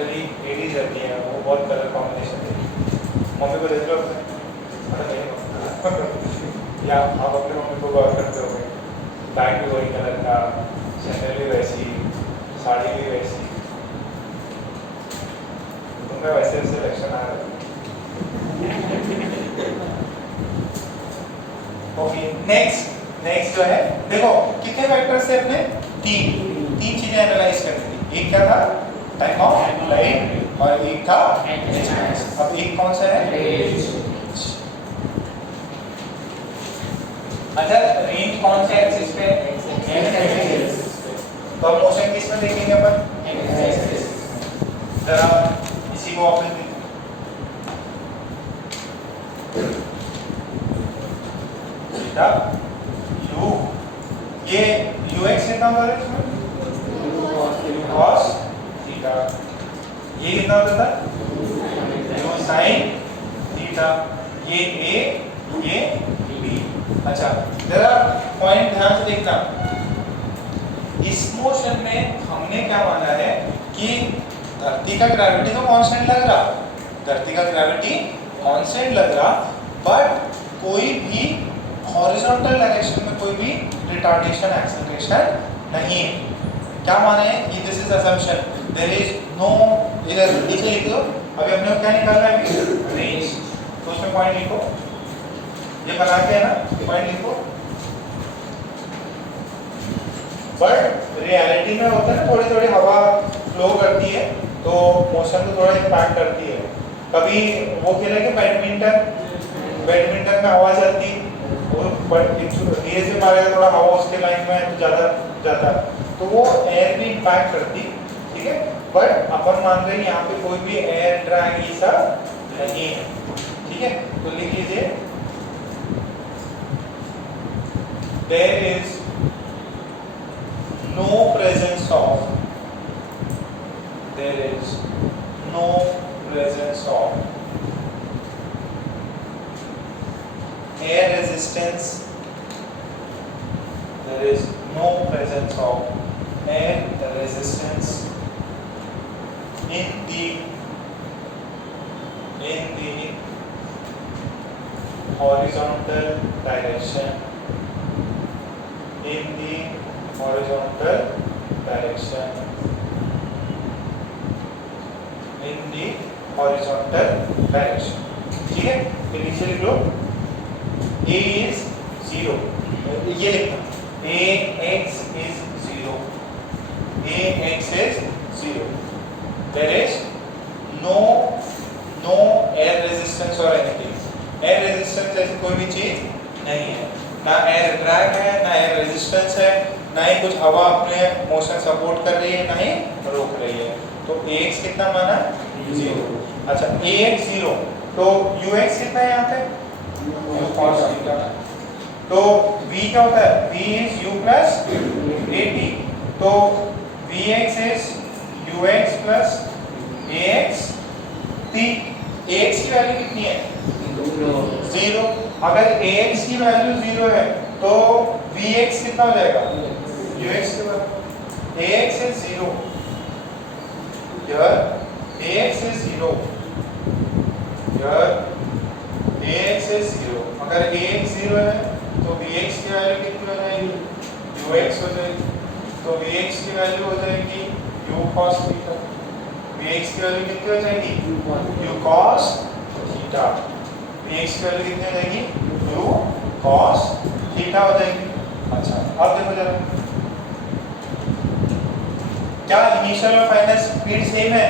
जनरली लेडीज रहती हैं वो बहुत कलर कॉम्बिनेशन देती हैं। मम्मी को देख लो अपने, मतलब मेरी मम्मी या आप अपने मम्मी को गौर करते हो, बैग भी वही कलर का, सैंडल भी वैसी, साड़ी भी वैसी, तुम्हें वैसे वैसे लक्षण आ रहे। ओके, नेक्स्ट जो है, देखो कितने वेक्टर्स थे अपने, तीन चीजें एनालाइज करनी थी। एक क्या था, टाइम ऑफ फ्लाइट, और एक था डिस्टेंस। अब एक कौन सा है, अच्छा रेंज कौन से एक्सिस पे है, तो अब मोशन किस में देखेंगे अपन, जरा इसी को वापस देखो, थीटा u, ये ux कितना होता है इसमें, cos थीटा, ये कितना होता था, u sin थीटा, ये a ये b। अच्छा जरा पॉइंट ध्यान से देखना, इस मोशन में हमने क्या माना है कि धरती का ग्रेविटी तो कांस्टेंट लग रहा, धरती का ग्रेविटी कांस्टेंट लग रहा, बट कोई भी हॉरिजॉन्टल डायरेक्शन में कोई भी रिटार्डेशन एक्सेलरेशन नहीं। क्या माने है कि this is assumption, there is no, इधर नीचे लिख दो, अभी हमने क्या निकालना है, रेंज, तो उसमें पॉइंट लिखो, ये बना के है ना, पॉइंट लिखो। बट रियलिटी में होता है ना, थोड़ी थोड़ी हवा फ्लो करती है तो मोशन को थोड़ा इम्पैक्ट करती है। कभी वो खेला कि बैडमिंटन में हवा चलती है, धीरे से मारेगा थोड़ा हवा उसके लाइन में तो ज़्यादा जाता, तो वो एयर भी इम्पैक्ट करती, ठीक है। बट अपन मान रहे हैं यहाँ पे कोई भी एयर ड्रैग ये सब नहीं है, ठीक है। तो लिख लीजिए, there is no presence of air resistance, there is no presence of air resistance in the horizontal direction, in the horizontal direction, in the horizontal direction, ठीक है। फिर नीचे लिख लो, a is 0, ये लिखना, ax is 0, ax is 0, there is no air resistance or anything, air resistance ऐसी कोई भी चीज नहीं है, ना एयर ड्रैग है, ना एयर रेजिस्टेंस है, ना ही कुछ हवा अपने मोशन सपोर्ट कर रही है, ना ही रोक रही है। तो ax कितना माना, 0। अच्छा ax 0, तो ux कितना है यहाँ पे, u cos थीटा। तो v क्या होता है, v is u plus at, तो vx is ux plus ax, ax की वैल्यू कितनी है, 0। अगर ax की वैल्यू 0 है तो vx कितना हो जाएगा, ux के बराबर। ax is 0, here ax is 0, here ax is 0। अगर ax 0 है तो vx की वैल्यू कितनी हो जाएगी, ux हो जाएगी, तो vx की वैल्यू हो जाएगी u cos थीटा, vx की वैल्यू कितनी हो जाएगी, u cos थीटा, vx की वैल्यू कितनी हो जाएगी, u cos थीटा हो जाएगी। अच्छा अब देखो जरा, क्या इनिशियल और फाइनल स्पीड सेम है,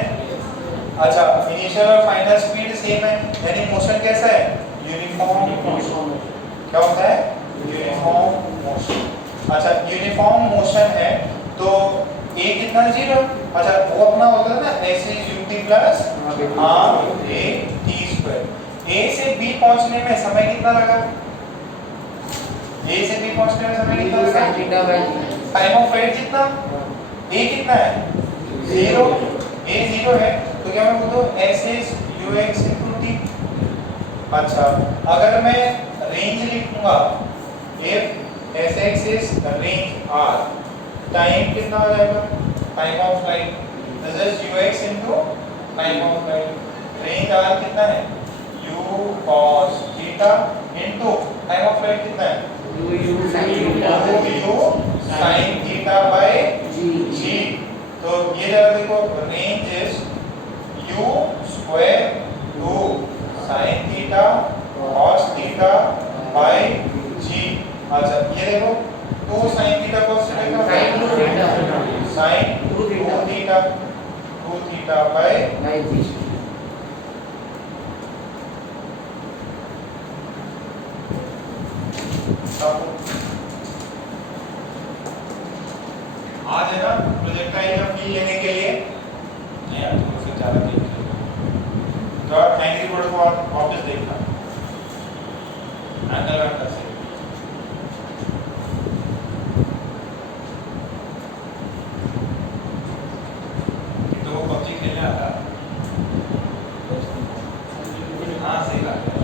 अच्छा इनिशियल और फाइनल स्पीड सेम है, यानी मोशन कैसा है, यूनिफॉर्म मोशन। क्या होता है, यूनिफॉर्म मोशन। अच्छा यूनिफॉर्म मोशन है तो a कितना 0, अच्छा वो अपना होता है ना s is ut plus r a t square। a से b पहुंचने में समय कितना लगा, a से b पहुंचने में समय कितना लगा, टाइम ऑफ फ्लाइट कितना, a कितना है 0, a 0 है तो क्या मैं बोलूं s is ux into t। अच्छा अगर मैं रेंज लिखूंगा, if sx is range r, time कितना हो जाएगा, time of flight this is ux into time of flight. Range r कितना है u cos theta into time of flight कितना है u sin u sin theta by g। तो ये जरा देखो, range is u square 2 sin theta cos theta bye g। अच्छा ये देखो 2 sin theta cos theta sin 2 theta sin 2 theta 2 theta by g। आज है ना प्रोजेक्टाइल फी लेने के लिए नहीं यार, तुम उससे ज्यादा देख तो आप एंग्री बर्ड को वापस देखना एंगल रखना से तो वो पबजी खेलने आता। हाँ सही बात है।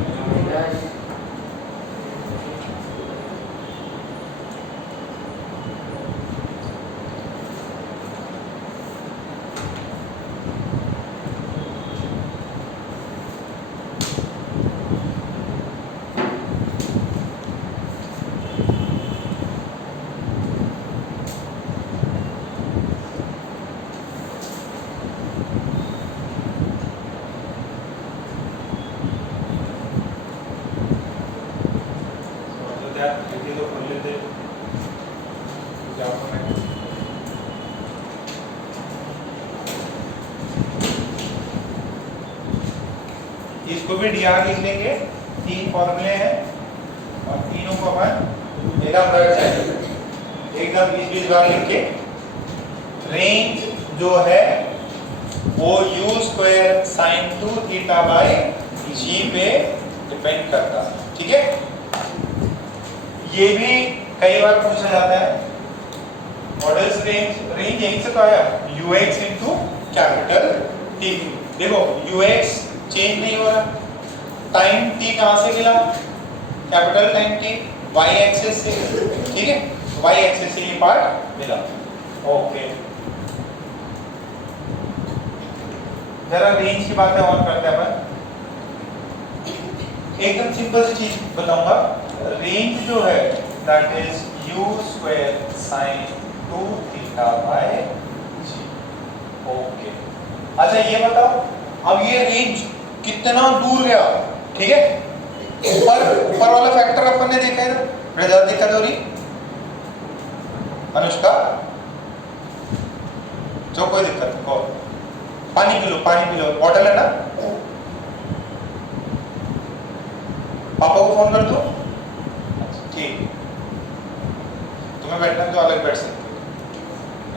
इसको भी dr लिख लेंगे, 3 फॉर्मूले हैं और तीनों को अपन एकदम रट जाएंगे एकदम 20-20 बार लिख के। रेंज जो है वो u square sin 2 theta by g पे डिपेंड करता है, ठीक है। ये भी कई बार पूछा जाता है व्हाट इज रेंज। रेंज यहीं से तो आया ux इनटू कैपिटल T। देखो ux चेंज नहीं हो रहा, टाइम t कहां से मिला capital time t y axis से, ठीक है y एक्सिस से ये पार्ट मिला। ओके जरा रेंज की बातें और करते हैं अपन। एकदम सिंपल सी चीज बताऊंगा, रेंज जो है that is u square sin 2 theta by g। Okay अच्छा ये बताओ अब ये रेंज कितना दूर गया, ठीक है। ऊपर वाला फैक्टर अपन ने देखा है ना, रिजल्ट देखा तो नहीं अनुष्का, जो कोई दिक्कत नहीं, पानी पी लो बॉटल है ना, पापा को फोन कर दो, ठीक तुम्हें बैठना तो अलग बैठ सकते हो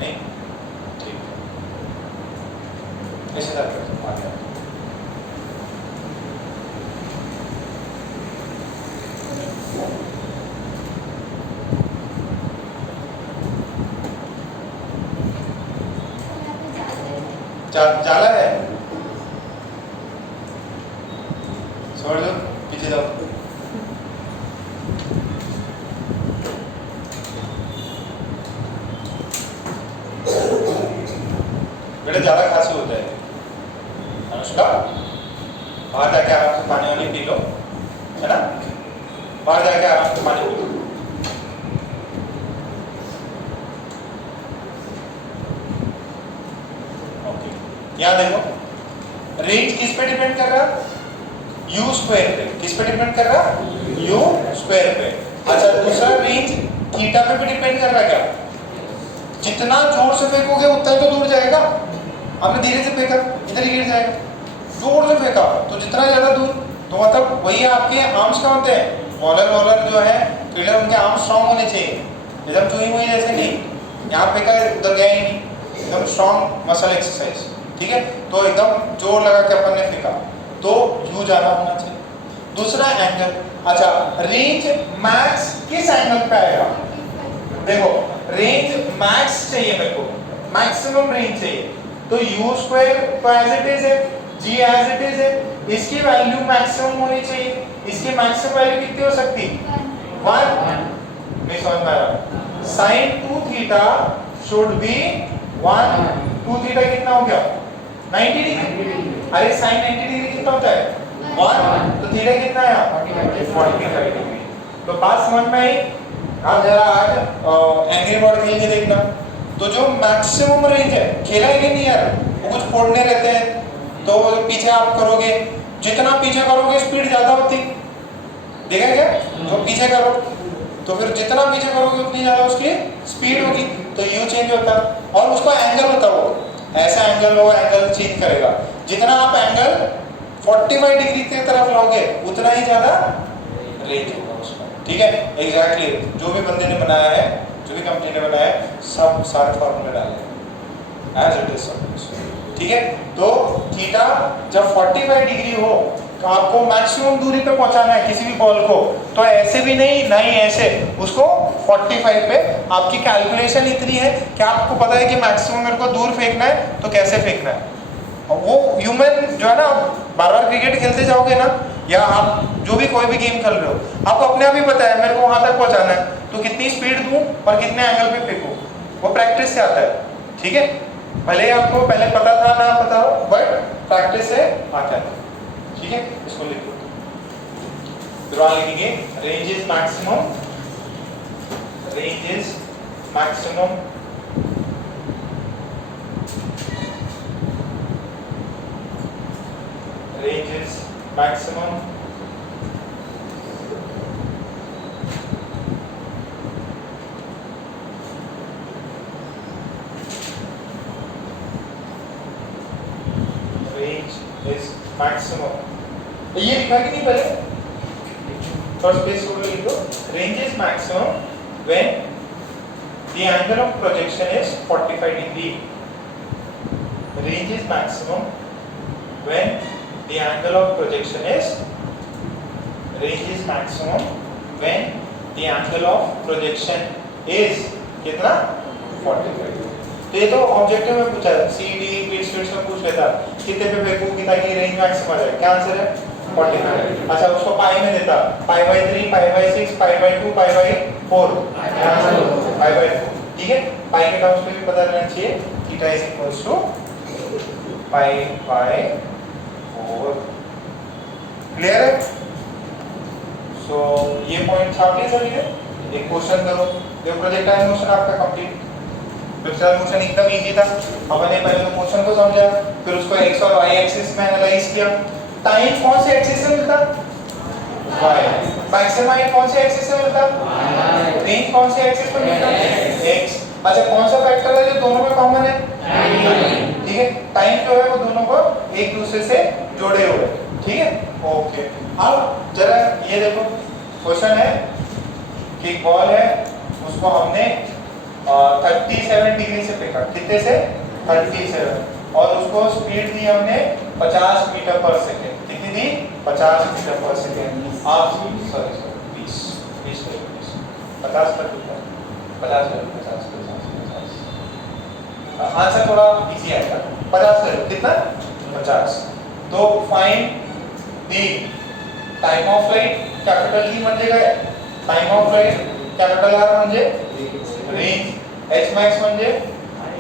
नहीं, ठीक ऐसे कर आ गया। जाला है, छोड़ दो पीछे जाओ। बेटा ज्यादा खांसी होता है अनुष्का, बाहर जाके आराम से पानी वानी पी लो, है ना, बाहर जाके आराम से पानी पी लो। यहाँ देखो रेंज किस पे डिपेंड कर रहा है, u स्क्वायर पे। किस पे डिपेंड कर रहा है, u स्क्वायर पे। अच्छा दूसरा रेंज थीटा पे भी डिपेंड कर रहा है क्या, जितना जोर से फेंकोगे उतना ही तो दूर जाएगा। आपने धीरे से फेंका इधर ही गिर जाएगा, जोर से फेंका तो जितना ज्यादा दूर, तो मतलब वही आपके आर्म्स का होते हैं। बॉलर जो है फील्डर, उनके आर्म स्ट्रांग होने चाहिए, एकदम चुई हुई जैसे नहीं, यहाँ फेंका उधर गया ही नहीं, एकदम स्ट्रांग मसल एक्सरसाइज, ठीक है। तो एकदम जोर लगा के अपन ने फेंका तो यू ज्यादा होना चाहिए। दूसरा एंगल, अच्छा रेंज मैक्स किस एंगल पे आएगा, देखो रेंज मैक्स चाहिए मेरे को, मैक्सिमम रेंज चाहिए, तो u स्क्वायर तो एज इट इज है, g एज इट इज है, इसकी वैल्यू मैक्सिमम होनी चाहिए। इसकी मैक्सिमम वैल्यू कितनी हो सकती, 1, नहीं समझ में आ रहा, sin 2 theta should be 1 2 theta कितना हो गया 90 डिग्री। अरे sin 90 डिग्री कितना होता है 1, तो थीटा कितना है 45 डिग्री। तो बात समझ में आई। अब जरा आज एंग्री बर्ड खेल के देखना। तो जो मैक्सिमम रेंज है, खेला है कि नहीं यार, वो कुछ फोड़ने रहते हैं, तो वो जो पीछे आप करोगे, जितना पीछे करोगे स्पीड ज्यादा होती, देखा क्या, तो पीछे करो तो फिर जितना पीछे करोगे उतनी ज्यादा उसकी स्पीड होगी, तो यू चेंज होता है। और उसका एंगल होता है, वो ऐसा एंगल होगा, एंगल चेंज करेगा। जितना आप एंगल 45 डिग्री की तरफ लाओगे उतना ही ज्यादा रेंज होगा उसका। ठीक है, एग्जैक्टली जो भी बंदे ने बनाया है, जो भी कंपनी ने बनाया है, सब सारे फॉर्मूले डाले एज इट इज सब कुछ। ठीक है, तो थीटा जब 45 डिग्री हो तो आपको मैक्सिमम दूरी पे पहुंचाना है किसी भी बॉल को, तो ऐसे भी नहीं, ना ही ऐसे, उसको 45 पे। आपकी कैलकुलेशन इतनी है कि आपको पता है कि मैक्सिमम मेरे को दूर फेंकना है तो कैसे फेंकना है। और वो ह्यूमन जो है ना, बार बार क्रिकेट खेलते जाओगे ना, या आप जो भी कोई भी गेम खेल रहे हो, आपको अपने आप ही पता है मेरे को वहां तक पहुंचाना है, तो कितनी स्पीड दूं और कितने एंगल पे फेंकूं, वो प्रैक्टिस से आता है। ठीक है, भले ही आपको पहले पता था ना पता हो, बट प्रैक्टिस से आता है। ठीक है, इसको लिखो, फिर वहां लिखेंगे range is maximum, range is maximum range is maximum range is maximum। ये लिखा कि नहीं पहले, फर्स्ट पेज को लिखो, range is maximum when the angle of projection is 45 degree। range is maximum when the angle of projection is, range is maximum when the angle of projection is कितना 45। तो ये तो ऑब्जेक्टिव में पूछा था, C D पिट्स पिट्स में पूछ लेता कितने पे फेंकूं ताकि रेंज मैक्सिमम आ जाए, क्या आंसर है 45। अच्छा, उसको पाई में देता pi by 3, pi by 6, pi by 2, pi by 4, pi by 4। ठीक है, पाई के टर्म्स में भी पता रहना चाहिए, theta is equals to pi by 4। Clear है? सो ये पॉइंट छाप लिए सभी ने। एक क्वेश्चन करो, देखो प्रोजेक्टाइल मोशन आपका कंप्लीट। प्रोजेक्टाइल मोशन एकदम इजी था, हमने पहले तो मोशन को समझा, फिर उसको एक्स और वाई एक्सिस में एनालाइज किया। टाइम कौन से एक्सिस से मिलता? वाई। मैक्सिमम हाइट कौन से एक्सिस से मिलता? वाई। रेंज कौन से एक्सिस पे मिलता? एक्स। अच्छा, कौन सा फैक्टर है जो दोनों में कॉमन है? टाइम। ठीक है, टाइम जो है वो दोनों को एक दूसरे से जोड़े हुए। ठीक है, ओके। अब जरा ये देखो, क्वेश्चन है कि एक बॉल है, उसको हमने 37 डिग्री से फेंका, कितने से 37, और उसको स्पीड दी हमने 50 मीटर पर सेकेंड। कितनी दी? 50 मीटर पर सेकेंड। आप सॉरी 20 50 पर 50 आंसर थोड़ा इजी आएगा। 50 करो, कितना? 50। तो find the time of flight, capital E म्हणजे काय? Time of flight, capital R म्हणजे रेंज, एच मैक्स म्हणजे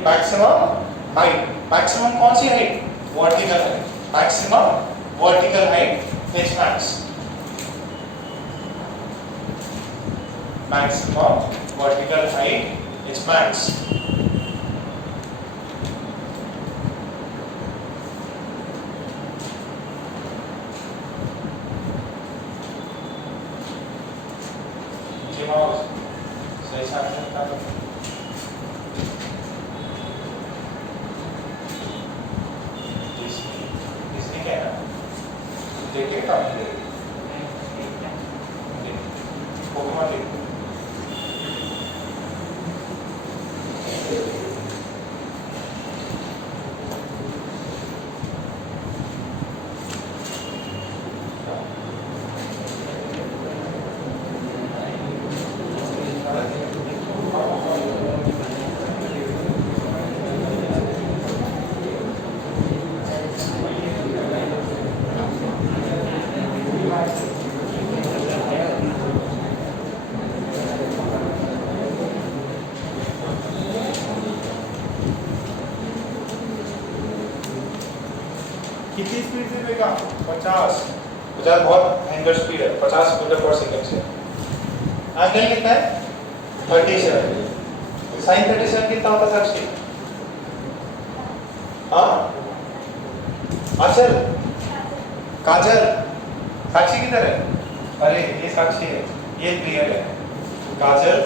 मैक्सिमम हाइट। मैक्सिमम कौन सी height? Vertical height. Maximum vertical height H max, maximum vertical height H max. कितनी speed से फेंका? 50 बहुत भयंकर स्पीड है, 50 मीटर पर सेकंड से। एंगल कितना है? 37। साइन 37 कितना होता है साक्षी? हाँ आचल काजल साक्षी किधर है? अरे ये साक्षी है, ये प्रियल है। काजल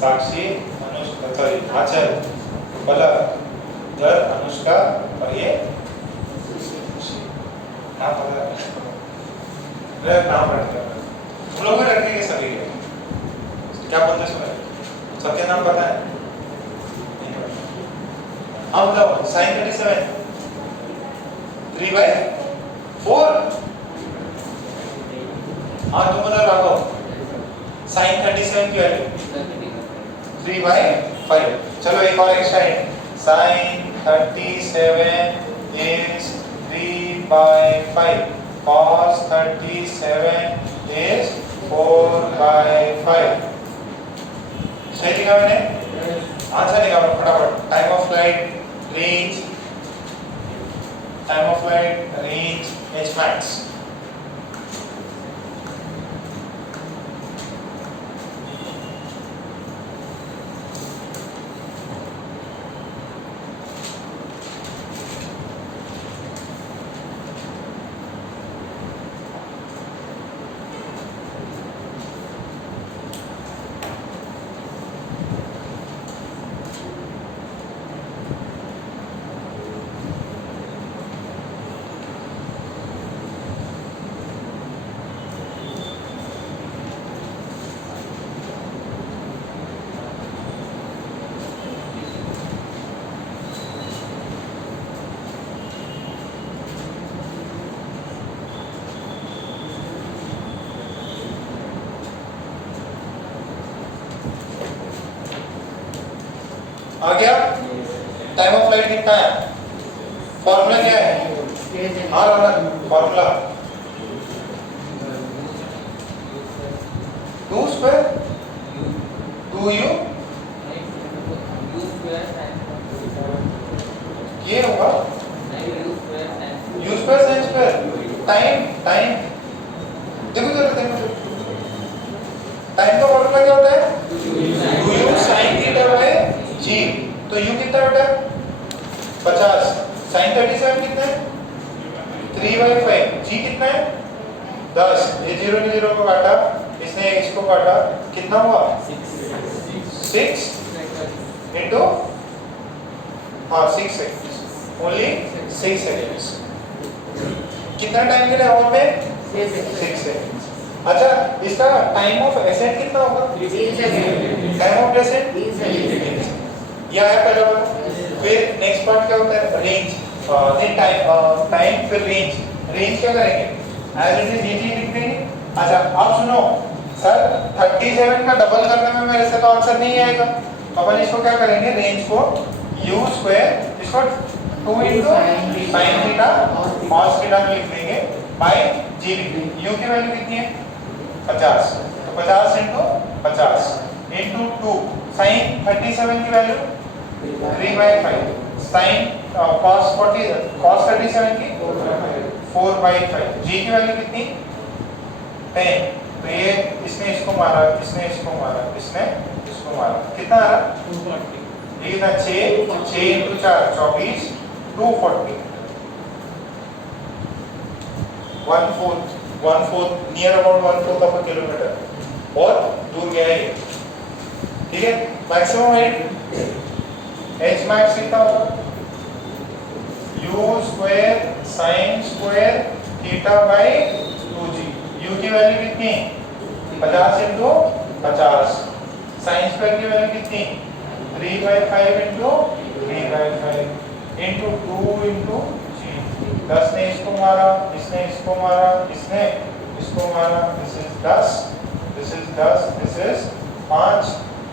साक्षी अनुष्का सॉरी आचल पलक धर अनुष्का और ये नाम पता है? नाम रखते हैं हम लोग रखेंगे सभी के। क्या बोलते सुना सबके नाम पता है? हाँ बताओ साइन 37 3/4। हाँ तुम बता रखो साइन 37 की वैल्यू 3/5। चलो एक और एक्स्ट्रा है, साइन 37 इज 3/5, cos 37 is 4/5। सही लिखा मैंने? आंसर लिखा फटाफट। Time of flight range, time of flight range H max. आ गया? टाइम ऑफ फ्लाइट कितना है? फॉर्मूला क्या है? हाँ फॉर्मूला 2 स्क्वायर 2u ये होगा u square sin square time देखो टाइम का फॉर्मूला क्या होता है? 2u sin theta by g। तो u कितना बेटा? 50। sin 37 कितना है? 3/5। g कितना है? 10। ये 0 ने 0 को काटा, इसने इसको काटा, कितना हुआ? 6 into हाँ 6 seconds, only 6 seconds। कितना टाइम के लिए हवा में? 6 seconds। अच्छा इसका टाइम ऑफ एसेंट कितना होगा? 3 second. Time of accent 3 second. ये आया पहला वाला। फिर नेक्स्ट पार्ट क्या होता है? रेंज। देन टाइम फिर रेंज क्या करेंगे? एज इट इज ये लिख देंगे। अच्छा अब सुनो सर 37 का डबल करने में मेरे से तो आंसर नहीं आएगा, तो अपन इसको क्या करेंगे? रेंज को u स्क्वायर इसको 2 into sin theta cos theta में लिख देंगे बाय g लिख देंगे। u की वैल्यू कितनी है? 50। तो 50 into 50 into 2 sin 37 की वैल्यू 3/5 sin cos 37 की 4/5। g की वैल्यू कितनी? 10। तो ये इसने इसको मारा, इसने इसको मारा, इसने इसको मारा, कितना आ रहा? 240। ये कितना? 6 into 4 24 240। 1/4 near about 1/4 of a kilometre. बहुत दूर गया है ये, ठीक है? मैक्सिमम हाइट एच मैक्स कितना होगा? u square sin square theta by 2g। u की वैल्यू कितनी? 50 into 50। sin स्क्वायर की वैल्यू कितनी? 3/5 into 3/5 into 2 into g। 10 ने इसको मारा, इसने इसको मारा, इसने इसको मारा, this is 10, this is 10, this is 5,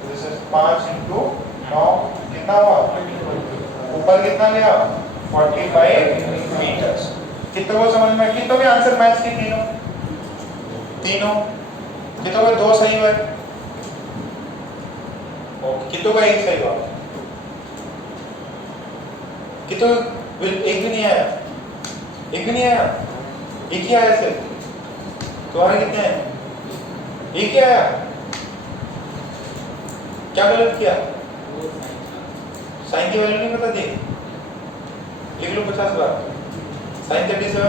this is 5 into 9 कितना हुआ? ऊपर कितना लिया? 45 मीटर्स। कितनों को समझ में? कितनों के आंसर मैच के? तीनों। कितनों के 2 सही हुए? कितनों का 1 सही हुआ? कितनों एक भी नहीं आया? एक भी नहीं आया, एक ही आया सिर्फ। तुम्हारे कितने हैं? एक ही आया। क्या गलत किया? साइन की वैल्यू नहीं पता थी? लिख लो 50 बार। साइन 37 और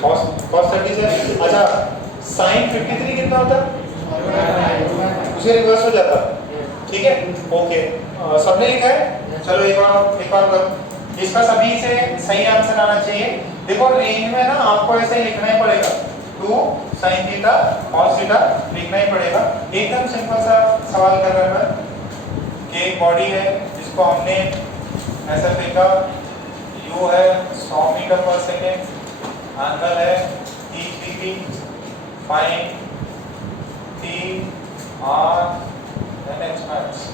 cos 37। अच्छा, साइन 53 कितना होता है? उसे रिवर्स हो जाता। ठीक है, ओके। सबने लिखा है? चलो एक और करो। इसका सभी से सही आंसर आना चाहिए। देखो रेंज में ना आपको ऐसे लिखना ही पड़ेगा, 2 sin थीटा cos थीटा लिखना ही पड़ेगा। एकदम सिंपल सा सवाल कर रहा है मैं कि एक बॉडी है जिसको हमने ऐसा फेंका, u है 100 मीटर पर सेकेंड, एंगल है 30 degree, find t r and x max।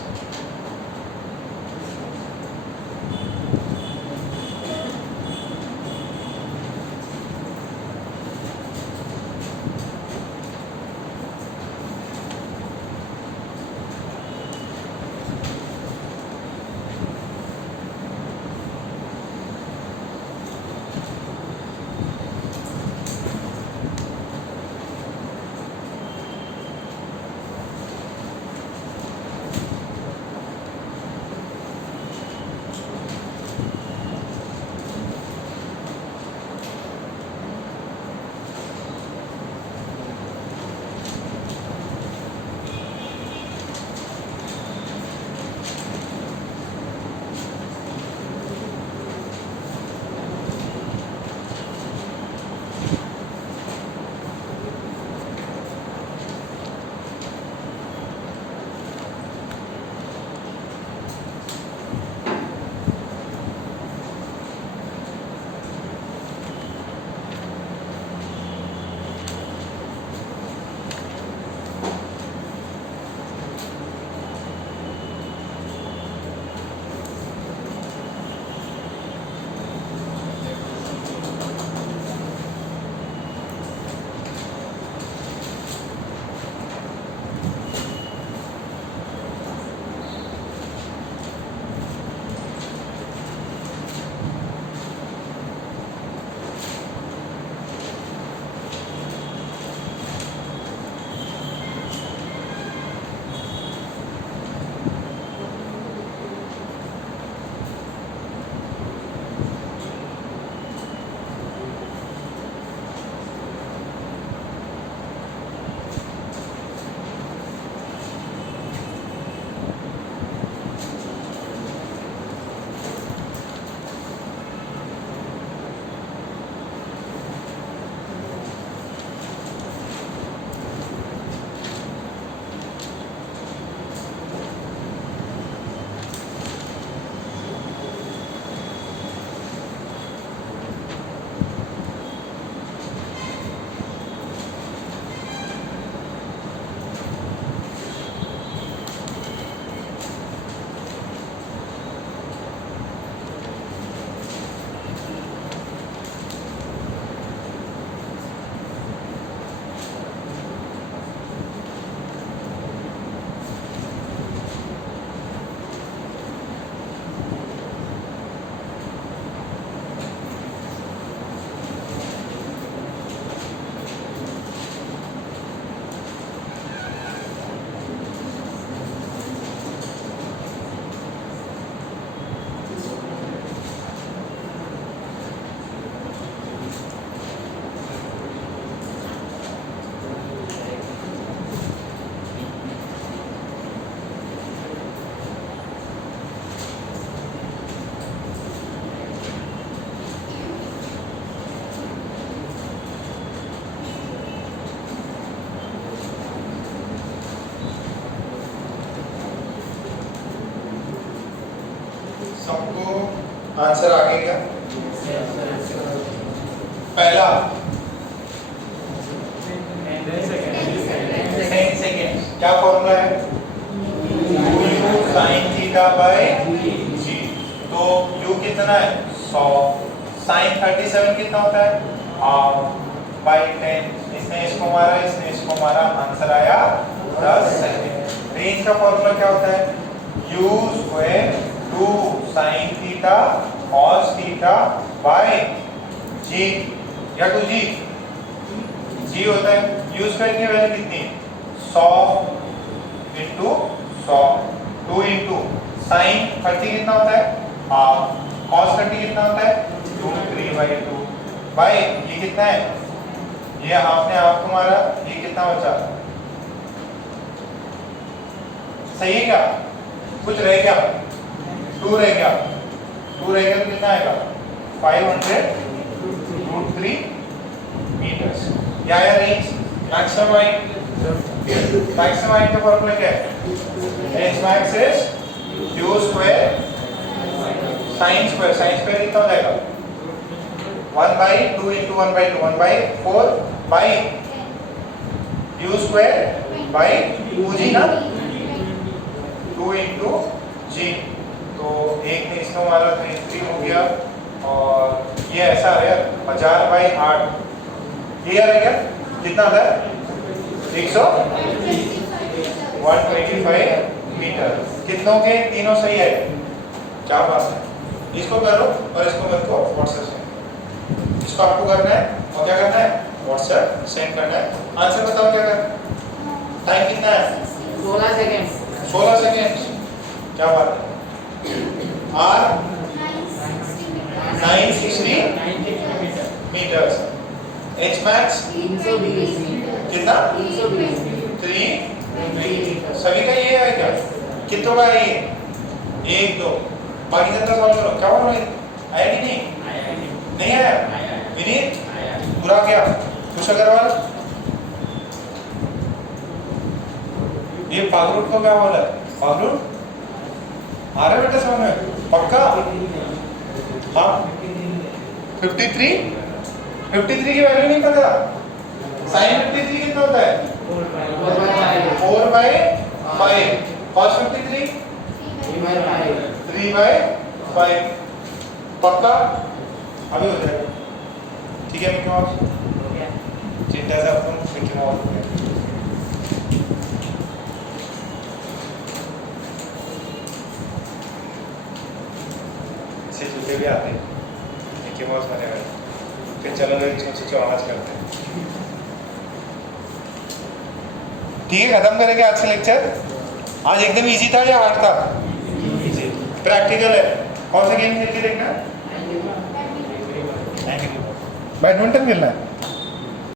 सबको आंसर आ गया क्या? पहला सेकंड क्या फॉर्मूला है? u sin theta by g। तो u कितना है? 100। sin 37 कितना होता है? Half by 10। इसने इसको मारा, इसने इसको मारा, आंसर आया 10 सेकंड। रेंज का फॉर्मूला क्या होता है? u square 2 sin theta cos theta by g या टू जी जी होता है। यूज करेंगे वैल्यू कितनी 100 इंटू 100 2 इंटू साइन 30 कितना होता है हाफ कॉस 30 कितना होता है 2/3/2 भाई ये कितना है ये हाफ ने हाफ को मारा ये कितना बचा सही है क्या कुछ रह गया 2 रह गया तो कितना आएगा 500√3 मीटर्स या रेंज मैक्सिमम हाइट का फॉर्मूला क्या है H max is Q square sine square कितना हो जाएगा 1/2 into 1/2 1/4 by u square by 2g ना 2 into g तो एक ने इसको मारा तो 3 हो गया और ये ऐसा है 1000/8 ये आ गया कितना था 125 मीटर कितनों के तीनों सही है क्या बात है इसको करो और इसको मेरे को व्हाट्सएप से इसको आपको करना है और क्या करना है व्हाट्सएप सेंड करना है आंसर बताओ क्या करना है टाइम कितना है 16 सेकंड 16 सेकंड क्या बात है आर 960 मीटर्स एच मैक्स 320 कितना 3 सभी का ये है क्या कितनों का है ये 1 2 बाकी जनता सॉल्व करो क्या बोल रहे आया कि नहीं आया विनीत पूरा क्या खुश अग्रवाल ये पागरूट को क्या बोला पागरूट आ रहा बेटा समझ में पक्का हाँ 53 की वैल्यू नहीं पता साइन 53 कितना होता है 4/5 cos 53 3/5 पक्का अभी हो जाएगा ठीक है मिकी माउस चिंता से अपन मिकी माउस हो गया से जूते भी आते हैं मिकी माउस बने हुए फिर चलो चो आवाज करते हैं ठीक है खत्म करेंगे आज का लेक्चर आज एकदम इजी था या हार्ड था इजी प्रैक्टिकल है कौन सा गेम खेल के देखना बैडमिंटन खेलना है